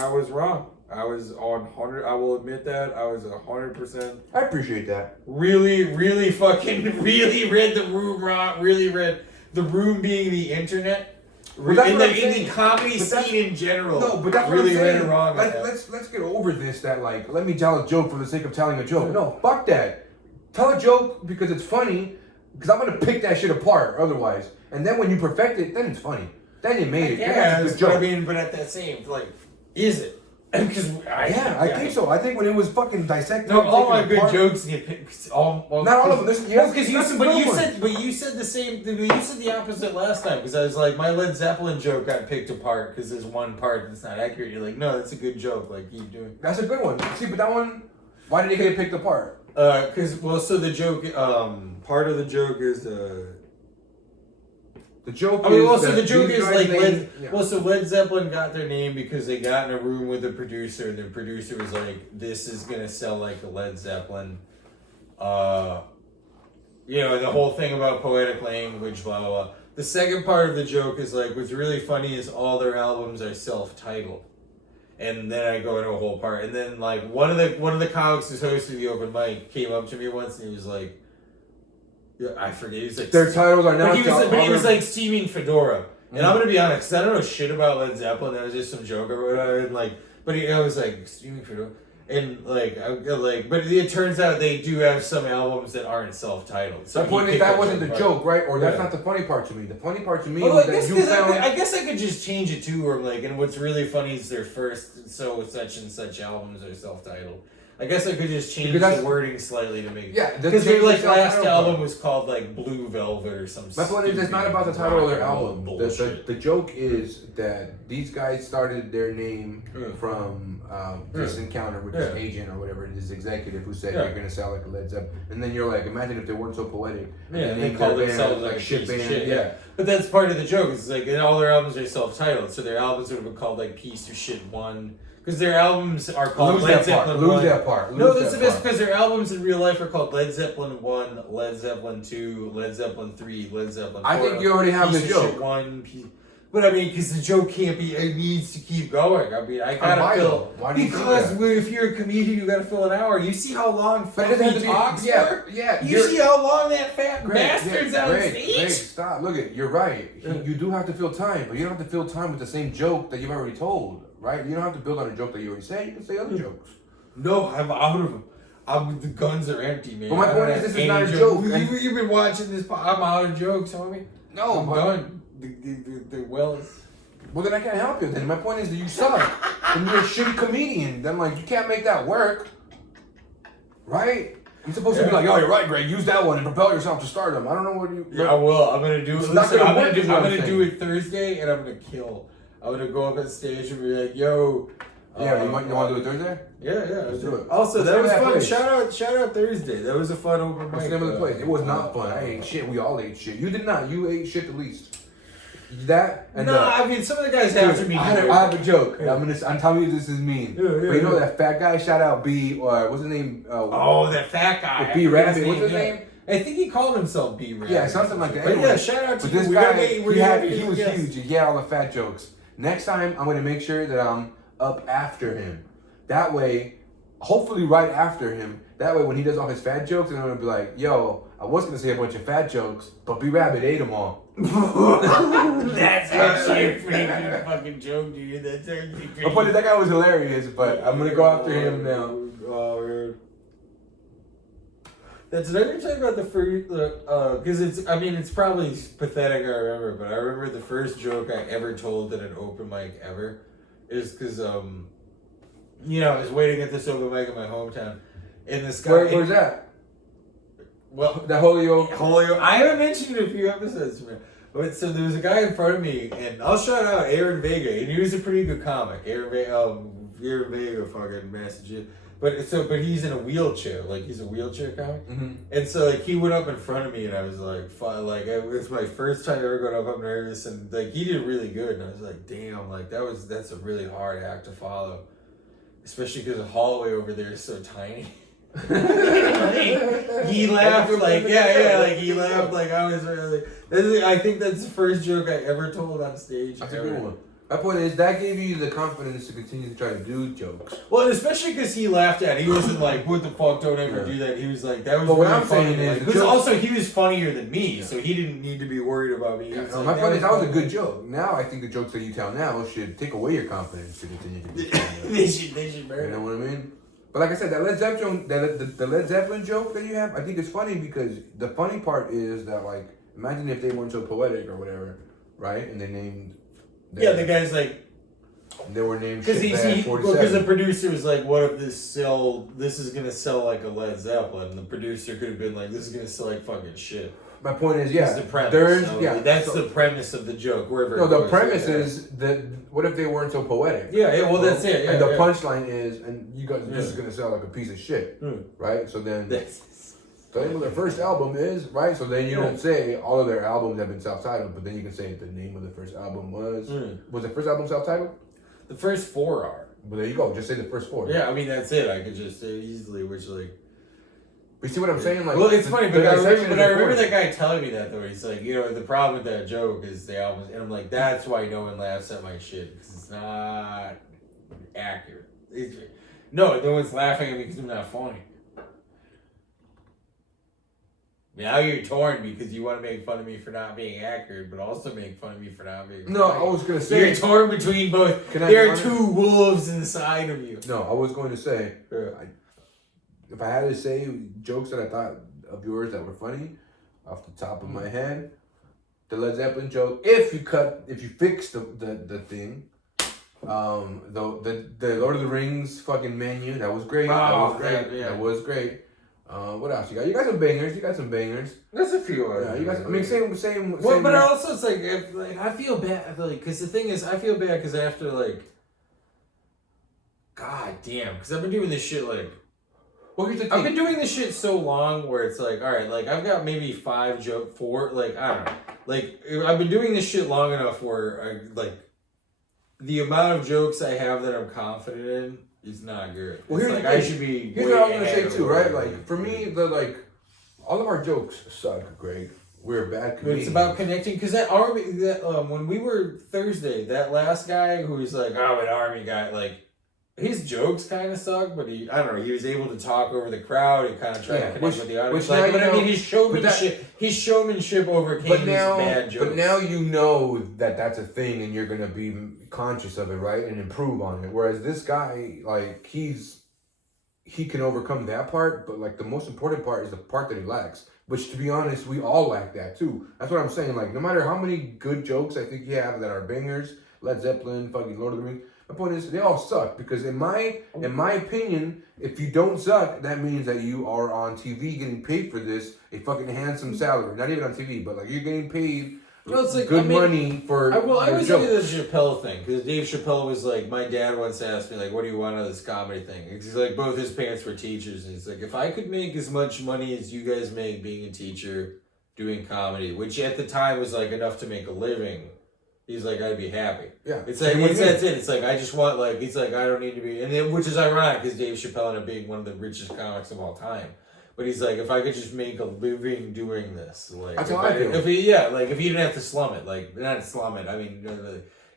was wrong. I was on 100. I will admit that I was 100%. I appreciate that. Really read the room wrong. Really read the room being the internet. in the comedy scene in general. No, but that's really what I'm saying. went wrong. Let's get over this. That like, let me tell a joke for the sake of telling a joke. No, fuck that. Tell a joke because it's funny. Because I'm gonna pick that shit apart otherwise. And then when you perfect it, then it's funny. Then you made it. Yeah, that's what I mean. But at that same, like, is it? Because I think so. I think when it was fucking dissected. No, all my good jokes get picked. Not all of them. Because you said the same. You said the opposite last time. Because I was like, my Led Zeppelin joke got picked apart because there's one part that's not accurate. You're like, no, that's a good joke. Like, keep doing. That's a good one. See, but that one, why did it get picked apart? So the joke, part of the joke is the joke. So Led Zeppelin got their name because they got in a room with the producer, and the producer was like, "This is gonna sell like a Led Zeppelin." And the whole thing about poetic language, blah blah blah. The second part of the joke is like, what's really funny is all their albums are self-titled. And then I go into a whole part, and then like one of the comics who's hosting the open mic came up to me once, and he was like, "Yeah, I forget." He was like, "Their titles are now." But he was like steaming fedora, and I'm gonna be honest, 'cause I don't know shit about Led Zeppelin. That was just some joke or whatever. And like, I was like steaming fedora, and but it turns out they do have some albums that aren't self-titled. So the point is that wasn't the joke, right? Or that's not the funny part to me. The funny part to me was that you found. I guess I could just change it too, or like, and what's really funny is their first such and such albums are self-titled. I guess I could just change the wording slightly to make it. Because their last album was called like Blue Velvet or something. My point is, it's not about the title of their album. The joke is that these guys started their name from this encounter with this agent or whatever, this executive who said you're gonna sound like a Led Zeppelin, and then you're like, imagine if they weren't so poetic. And they called themselves like a shit band. Yeah, but that's part of the joke. It's like, and all their albums are self-titled, so their albums would have been called like Piece of Shit 1. Because their albums are called Led Zeppelin 1. Lose that part. No, that's the best, because their albums in real life are called Led Zeppelin 1, Led Zeppelin 2, Led Zeppelin 3, Led Zeppelin 4. I think you already have the joke. But I mean, because the joke can't be, it needs to keep going. I mean, I gotta fill. Because if you're a comedian, you gotta fill an hour. You see how long Fluffy talks for? Yeah. You see how long that fat bastard's on stage? Greg, stop. Look it. You're right. You do have to fill time, but you don't have to fill time with the same joke that you've already told. Right? You don't have to build on a joke that you already said. You can say other jokes. No, I'm out of them. The guns are empty, man. But my point is, this is not a joke. You've been watching this. I'm out of jokes, homie. No, I'm done. The well. Well, then I can't help you. Then my point is that you suck, and you're a shitty comedian. Then like you can't make that work, right? You're supposed to be like, oh, you're right, Greg. Use that one and propel yourself to stardom. I don't know what you. Yeah, I will. I'm gonna do it. Listen, I'm gonna do it Thursday, and I'm gonna kill. I'm gonna go up on stage and be like, yo. Yeah, you want to do it Thursday? Yeah, let's do it. Also, that was fun. Shout out Thursday. That was a fun open mic. What's the name of the place? It was not fun. I ate shit. We all ate shit. You did not. You ate shit the least. That and I mean, some of the guys have to be. I have a joke. Yeah. I'm telling you this is mean. But you know that fat guy? Shout out B, or what's his name? That fat guy. B Rabbit. What's his name? I think he called himself B Rabbit. Yeah, something like that. But yeah, shout out to this guy. He was huge. He had all the fat jokes. Next time, I'm going to make sure that I'm up after him. That way, hopefully right after him, that way when he does all his fat jokes, I'm going to be like, yo, I was going to say a bunch of fat jokes, but B-Rabbit ate them all. That's actually a pretty good fucking joke, dude. That's actually pretty. But that guy was hilarious, but I'm going to go after him now. Did I ever tell you about the first, because it's probably pathetic, I remember, but I remember the first joke I ever told at an open mic ever is because, I was waiting at this open mic in my hometown, and this guy... Where's that? Well... The Holyoke? I haven't mentioned it in a few episodes, man. But so there was a guy in front of me, and I'll shout out Aaron Vega, and he was a pretty good comic. Aaron Vega, fucking Massachusetts. But he's in a wheelchair, like he's a wheelchair comic, and so like he went up in front of me, and I was like, it was my first time ever going up. I'm nervous, and like he did really good, and I was like, damn, like that's a really hard act to follow, especially because the hallway over there is so tiny. He laughed like he laughed like I was really. I think that's the first joke I ever told on stage. That's a good one. My point is that gave you the confidence to continue to try to do jokes. Well, and especially because he laughed at it. He wasn't like, what the fuck, don't ever do that. He was like, that was really funny. Because also, he was funnier than me, so he didn't need to be worried about me. No, my point is, that was a good joke. Now, I think the jokes that you tell now should take away your confidence to continue to do They should burn. You know what I mean? But like I said, that Led Zeppelin, the Led Zeppelin joke that you have, I think it's funny because the funny part is that, like, imagine if they weren't so poetic or whatever, right? And they named... the guy's like... They were named because the producer was like, what if this is going to sell like a Led Zeppelin? And the producer could have been like, this is going to sell like fucking shit. My point is, yeah. That's the premise. That's the premise of the joke. The premise is that what if they weren't so poetic? That's it. Yeah, and the punchline is, and you guys, this is going to sell like a piece of shit, right? So then... The name of their first album is, right? So then you don't say all of their albums have been self-titled, but then you can say the name of the first album was... Was the first album self-titled? The first 4 are. Well, there you go. Just say the first 4. Yeah, I mean, that's it. I could just say easily, which, like... But you see what I'm saying? Like, well, it's funny, but I remember that guy telling me that, though. He's like, the problem with that joke is the album... And I'm like, that's why no one laughs at my shit, because it's not accurate. No one's laughing at me because I'm not funny. Now you're torn because you want to make fun of me for not being accurate, but also make fun of me for not being funny. I was going to say... You're torn between both. There are 2 wolves inside of you. No, I was going to say... if I had to say jokes that I thought of yours that were funny, off the top of my head, the Led Zeppelin joke, if you fix the thing, the Lord of the Rings fucking menu, that was great. That was great. What else you got? You got some bangers. There's a few. You guys. I mean, same. Well, but also it's like, I feel bad, like, because the thing is, I feel bad because after like, god damn, because I've been doing this shit like. Well, here's the thing. I've been doing this shit so long where it's like, all right, like I've got maybe 4, like I don't know, like I've been doing this shit long enough where I like, the amount of jokes I have that I'm confident in. It's not good. Well, here's like I should be. Here's what I was gonna say too, right? Like for me, all of our jokes suck. Greg, we're bad comedians. It's about connecting because when we were Thursday, that last guy who was like, "I'm an army guy," like his jokes kind of suck, but he was able to talk over the crowd and kind of try to connect with the audience. But I mean, his showmanship overcame his bad jokes. But now you know that that's a thing, and you're gonna be conscious of it, right, and improve on it. Whereas this guy, like, he can overcome that part, but like the most important part is the part that he lacks. Which, to be honest, we all lack that too. That's what I'm saying. Like, no matter how many good jokes I think you have that are bangers, Led Zeppelin, fucking Lord of the Rings. My point is, they all suck because in my opinion, if you don't suck, that means that you are on TV getting paid for this, a fucking handsome salary. Not even on TV, but like you're getting paid money for. I always look at the Chappelle thing because Dave Chappelle was like, my dad once asked me like, what do you want out of this comedy thing? He's like, both his parents were teachers, and he's like, if I could make as much money as you guys make being a teacher, doing comedy, which at the time was like enough to make a living. He's like, I'd be happy. Yeah. It's like, that's it. It's like, I just want, like, he's like, I don't need to be, and then, which is ironic because Dave Chappelle ended up being one of the richest comics of all time. But he's like, if I could just make a living doing this, like, that's how I feel. If he didn't have to slum it, like, not slum it, I mean,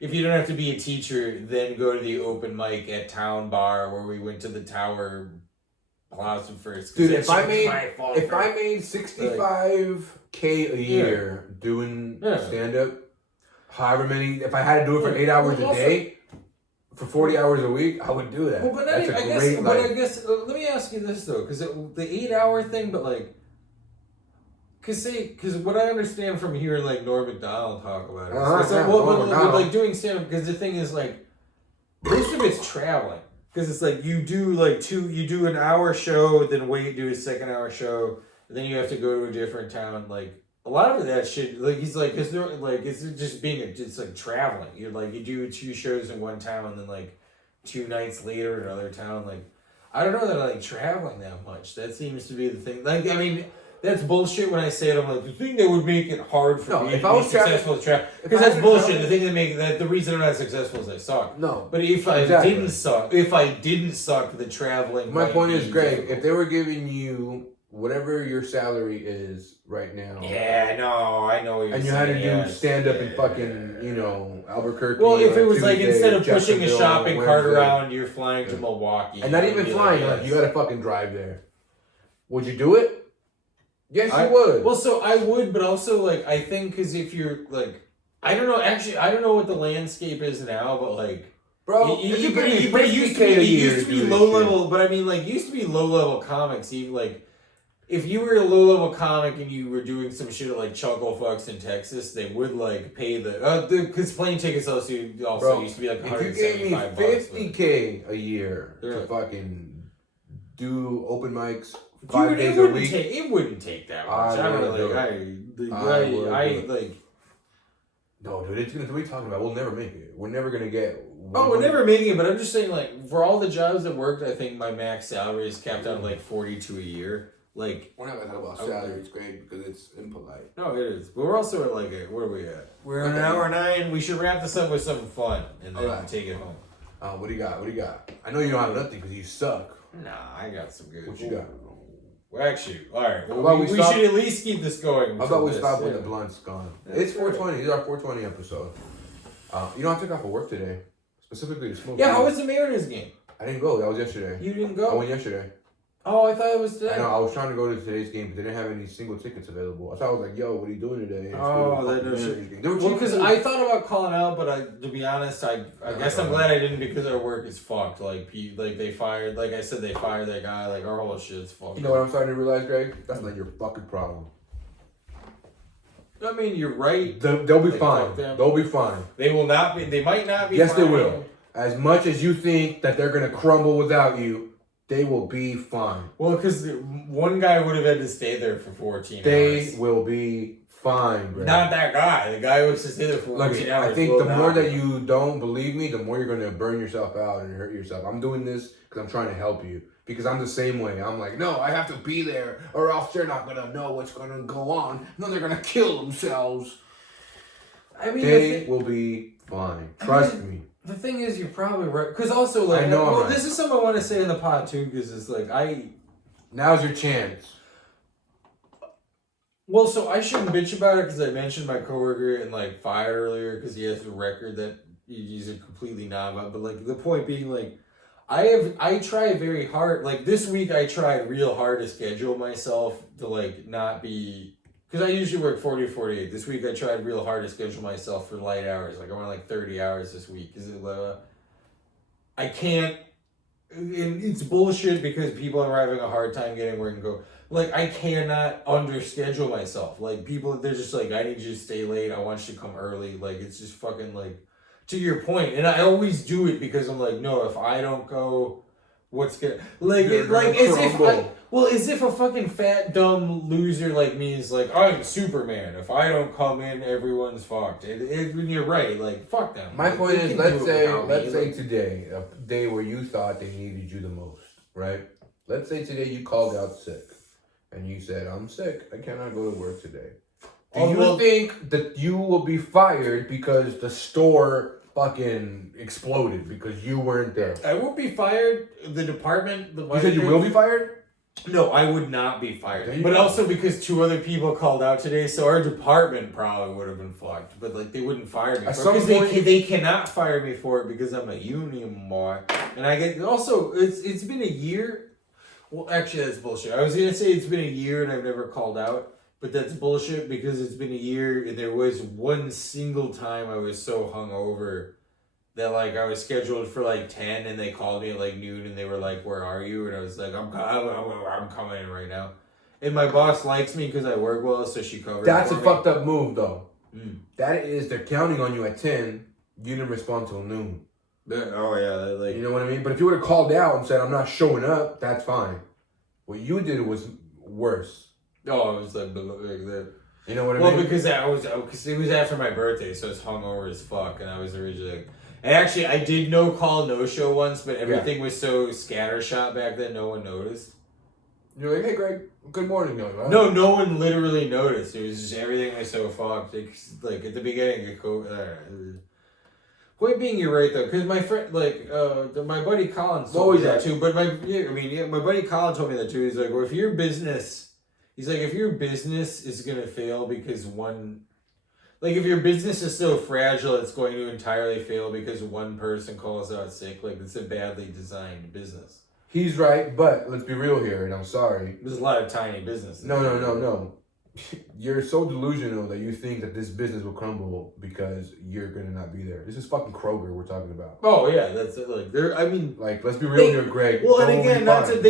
if you don't have to be a teacher, then go to the open mic at Town Bar where we went to the Tower Plaza first. Dude, if I made $65K a year doing stand-up, however many, if I had to do it for 8 hours a day, for 40 hours a week, I would do that. Well, but I guess, let me ask you this though, because the 8 hour thing, but like, because what I understand from hearing like Norm Macdonald talk about it, like doing stand up, because the thing is like, most of it's traveling, because it's like you do an hour show, then do a second hour show, and then you have to go to a different town, like. A lot of that shit, like he's like, cause they're like, it's just it's like traveling. You're like, you do 2 shows in one town, and then like 2 nights later in another town. Like, I don't know that I like traveling that much. That seems to be the thing. Like, I mean, that's bullshit when I say it. I'm like, the thing that would make it hard for me to be successful is travel. Because that's bullshit. The thing the reason I'm not successful is I suck. No. But if I didn't suck, the traveling. My point is, Greg, if they were giving you whatever your salary is right now. Yeah, no, I know what you're saying. And you had to do stand-up in fucking, you know, Albuquerque. Well, if it was Tuesday, like instead of pushing a Jacksonville, shopping cart Wednesday. around, you're flying to Milwaukee. And not even flying, like you gotta fucking drive there. Would you do it? Yes, you would. Well, so I would, but also, like, I think because if you're, like, I don't know, actually, I don't know what the landscape is now, but, like, bro, it used to be low level, but I mean, like, used to be low level comics, even, like, if you were a low level comic and you were doing some shit at, like, Chuckle Fucks in Texas, they would, like, pay because plane tickets also used to be, like, $175. If you gave me $50K a year to fucking do open mics 5 days a week, it wouldn't take that much. No, dude, it's gonna. What are you talking about? We'll never make it. We're never gonna get. We're never making it. But I'm just saying, like, for all the jobs that worked, I think my max salary is capped out at like $42 a year. Like, we're not gonna talk about salary. It's great because it's impolite. No, it is. But we're also at like where are we at? We're at an hour 9. We should wrap this up with something fun and then take it home. What do you got? I know you don't have nothing because you suck. Nah, I got some good. What you got? Well, actually, all right. Well, we should at least keep this going. How about we stop when the blunt's gone? Yeah, it's 420. This is our 420 episode. You know, I took off of work today, specifically to smoke. Yeah, how was the Mariners game? I didn't go. That was yesterday. You didn't go? I went yesterday. Oh, I thought it was today. I know. I was trying to go to today's game, but they didn't have any single tickets available. So I was like, "Yo, what are you doing today?" Well, because I thought about calling out, but to be honest, I guess I'm glad I didn't because our work is fucked. Like they fired. Like I said, they fired that guy. Like our whole shit's fucked. You know what I'm starting to realize, Greg? That's not your fucking problem. I mean, you're right. They'll be fine. They'll be fine. They will not be. They might not be. Yes, they will. As much as you think that they're gonna crumble without you. They will be fine. Well, because one guy would have had to stay there for 14 hours. They will be fine, bro. Not that guy. The guy was to stay there for 14 hours. I think the more that you don't believe me, the more you're going to burn yourself out and hurt yourself. I'm doing this because I'm trying to help you. Because I'm the same way. I'm like, no, I have to be there or else they're not going to know what's going to go on. No, they're going to kill themselves. I mean, they will be fine. Trust me. The thing is, you're probably right. Because also, like, this is something I want to say in the pod, too, because it's like, now's your chance. Well, so I shouldn't bitch about it because I mentioned my coworker and, like, fired earlier because he has a record that he's a completely non. But, like, the point being, like, I try very hard. Like, this week I tried real hard to schedule myself to, like, not be... Because I usually work 40 to 48. This week I tried real hard to schedule myself for light hours. Like I went like 30 hours this week. I can't, and it's bullshit because people are having a hard time getting where I can go. Like I cannot underschedule myself. Like people, they're just like, I need you to stay late. I want you to come early. Like it's just fucking like, to your point. And I always do it because I'm like, no, if I don't go, what's gonna as if a fucking fat dumb loser like me is like I'm Superman. If I don't come in, everyone's fucked. When you're right, like fuck them. My point is, let's say today, a day where you thought they needed you the most, right? Let's say today you called out sick, and you said I'm sick. I cannot go to work today. Do you think that you will be fired because the store fucking exploded because you weren't there? I won't be fired. The department... You said you will be fired? No, I would not be fired. But also because 2 other people called out today, so our department probably would have been fucked. But like they wouldn't fire me for it. Because they cannot fire me for it because I'm a union boy. And I get... Also, it's been a year... Well, actually, that's bullshit. I was going to say it's been a year and I've never called out. But that's bullshit because it's been a year and there was one single time I was so hungover that like I was scheduled for like 10 and they called me at like noon and they were like, where are you? And I was like, I'm coming in right now. And my boss likes me because I work well, so she covers That's a fucked up move though. That is, they're counting on you at 10, you didn't respond till noon. Like, you know what I mean? But if you would have called out and said, I'm not showing up, that's fine. What you did was worse. Oh, it was like that. You know what I mean? Well, because it was after my birthday, so I was hungover as fuck, and I was originally like... And actually, I did no-call, no-show once, but everything was so scattershot back then, no one noticed. You're like, hey, Greg, good morning. No one literally noticed. It was just everything was so fucked. Like, at the beginning, Point being, you're right though, because my friend, my buddy Colin told me that too. But my buddy Colin told me that too. He's like, well, if your business is gonna fail because if your business is so fragile, it's going to entirely fail because one person calls out sick. Like, it's a badly designed business. He's right, but let's be real here, and I'm sorry. There's a lot of tiny businesses. No. You're so delusional that you think that this business will crumble because you're gonna not be there. This is fucking Kroger we're talking about. Oh yeah, that's it. Like, let's be real here, Greg. Well, and again,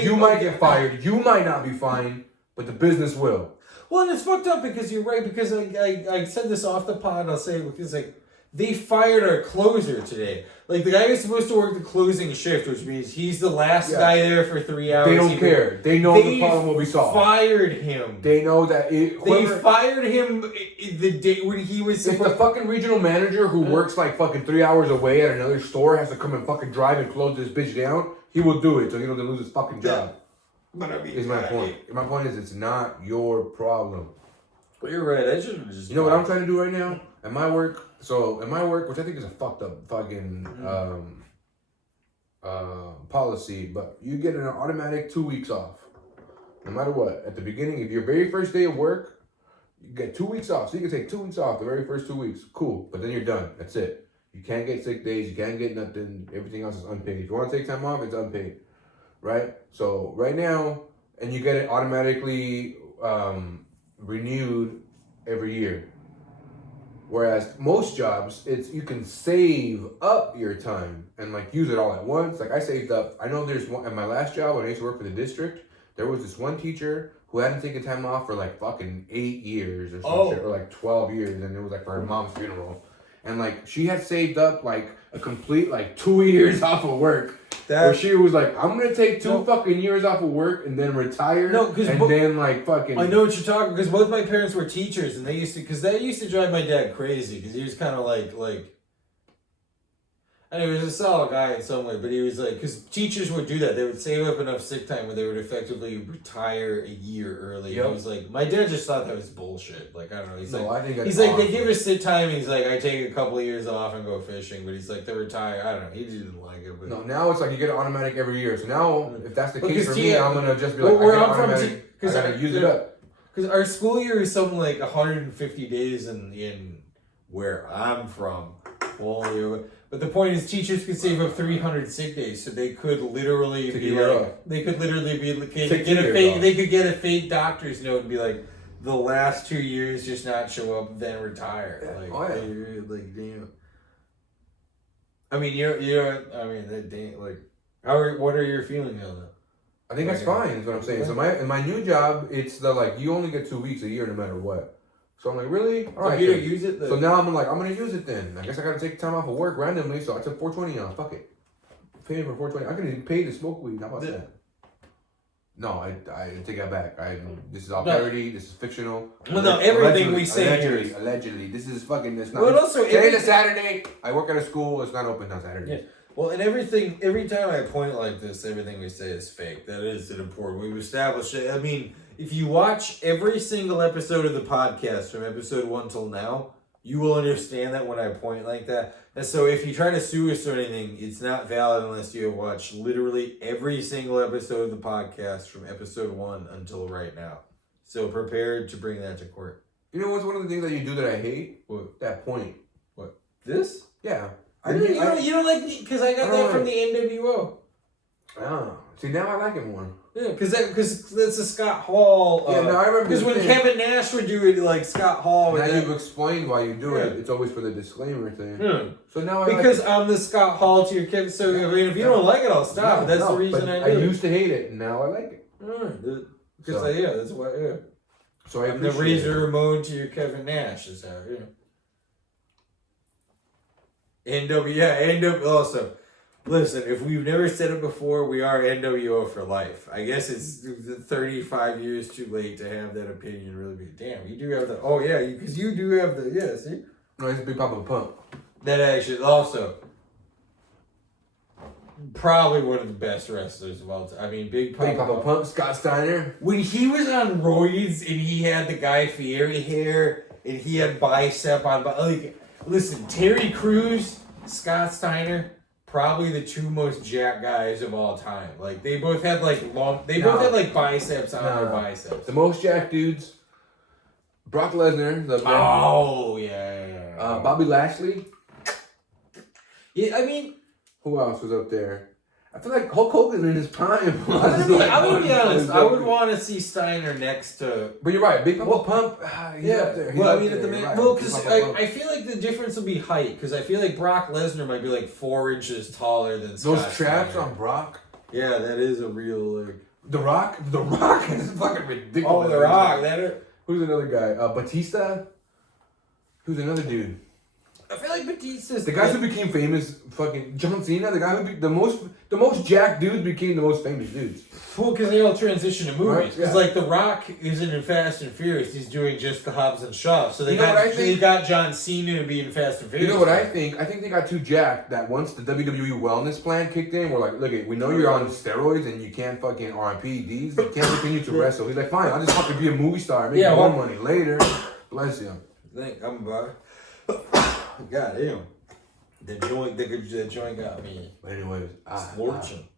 you might get fired. You might not be fined, but the business will. Well, and it's fucked up because you're right. Because I said this off the pod. I'll say it because they fired our closer today. Like, the guy who's supposed to work the closing shift, which means he's the last guy there for 3 hours. They don't care. They know the problem will be solved. Fired him. They know that they fired him the day when he was. If the fucking regional manager who works like fucking 3 hours away at another store has to come and fucking drive and close this bitch down, he will do it so he doesn't lose his fucking job. But I mean, is my point. My point is, it's not your problem. Well, you're right. I should have just. You know what I'm trying to do right now at my work? So at my work, which I think is a fucked up fucking policy, but you get an automatic 2 weeks off, no matter what. At the beginning, if your very first day of work, you get 2 weeks off. So you can take 2 weeks off the very first 2 weeks. Cool, but then you're done. That's it. You can't get sick days. You can't get nothing. Everything else is unpaid. If you want to take time off, it's unpaid, right? So right now, and you get it automatically renewed every year. Whereas most jobs, you can save up your time and like use it all at once. Like, I saved up. I know there's one at my last job when I used to work for the district. There was this one teacher who hadn't taken time off for like fucking 8 years or some shit, or like 12 years, and it was like for her mom's funeral. And like, she had saved up like a complete like 2 years off of work. Where she was like, I'm gonna take 2 fucking years off of work and then retire. Then like fucking. I know what you're talking, because both my parents were teachers, and they used to drive my dad crazy, because he was kind of like. And he was a solid guy in some way, but he was like, because teachers would do that. They would save up enough sick time where they would effectively retire a year early. Yep. And he was like, my dad just thought that was bullshit. Like, I don't know. He's like, they give us sick time. And he's like, I take a couple of years off and go fishing. But he's like, they retire. I don't know. He didn't like it. But no, now it's like you get it automatic every year. So now, if that's the case for me, I'm gonna just be like, I gotta use it up. Because our school year is something like 150 days in where I'm from. But the point is, teachers could save up 300 sick days, so they could literally be like, they could get a fake doctor's note and be like, the last 2 years just not show up, then retire. Like, damn. I mean, what are your feelings on that? I think that's fine. Is what I'm saying. So in my new job, it's the like, you only get 2 weeks a year no matter what. So I'm like, really? All right. You don't use it? So now I'm like, I'm going to use it then. I guess I got to take time off of work randomly, so I took 420 off. Fuck it. Pay for 420. I could even pay to smoke weed. How about that? No, I take that back. This is all parody. This is fictional. Well, no, everything we say allegedly. This is fucking. It's not. Well, also, today's a Saturday. I work at a school. It's not open on Saturdays. Yeah. Well, and every time I point like this, everything we say is fake. That is an important. We've established it. I mean, if you watch every single episode of the podcast from episode 1 till now, you will understand that when I point like that. And so if you try to sue us or anything, it's not valid unless you have watched literally every single episode of the podcast from episode 1 until right now. So prepare to bring that to court. You know what's one of the things that you do that I hate? What? That point. What? This? Yeah. You don't like me because I got that from the NWO. Oh. See, now I like it more. Yeah, because that's a Scott Hall. Yeah, no, I remember. Because when Kevin Nash would do it, like Scott Hall. Now you've explained why you do it. It's always for the disclaimer thing. Yeah. So now because I'm the Scott Hall to your Kevin. So I mean, if you don't like it, I'll stop. That's the reason I do it. I used to hate it, and now I like it. Because that's why. Yeah. So I'm the Razor Ramon to your Kevin Nash is how. Yeah. NW also. Listen, if we've never said it before, we are NWO for life. I guess it's 35 years too late to have that opinion really be. Damn, you do have the. Oh, yeah, because you do have the. Yeah, see? No, it's Big Papa Pump. That actually also. Probably one of the best wrestlers of all time. I mean, Big Papa Pump, Scott Steiner. When he was on roids and he had the Guy Fieri hair and he had bicep on. Like, listen, Terry Crews. Scott Steiner, probably the two most jacked guys of all time. Like they both had like both had like biceps on their biceps. The most jacked dudes. Brock Lesnar. Oh yeah. Bobby Lashley. Yeah, I mean, who else was up there? I feel like Hulk Hogan in his prime. I'm gonna be honest. I would want to see Steiner next to. But you're right. Big Papa Pump. Yeah. Up there. Well, I mean, at the minute. Well, because I feel like the difference will be height. Because I feel like Brock Lesnar might be like 4 inches taller than Scott those traps Steiner. On Brock. Yeah, that is a real like. The Rock is fucking ridiculous. Oh, The Rock. Who's another guy? Batista. Who's another dude? I feel like Batista's the guys who became famous. Fucking John Cena. The guy who the most jacked dudes became the most famous dudes. Well, because they all transition to movies. Because right? like The Rock isn't in Fast and Furious. He's doing just the Hobbs and Shaw. So they got John Cena to be in Fast and Furious. You know what I think? I think they got too jacked that once the WWE wellness plan kicked in, we're like, look, we know you're on steroids and you can't fucking RPDs. You can't continue to wrestle. He's like, fine, I'll just have to be a movie star and make more money later. Bless you. I'm about. God damn. The joint got me. Anyways, fortune.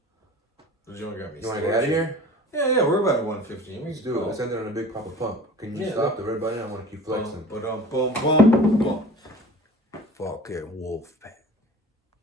The joint got me. You want to get out of here? Yeah, we're about at 1:15. Let's do it. Let's end it on a big Papa Pump. Can you stop the red button? I want to keep flexing. Boom. Fuck it, Wolfpack.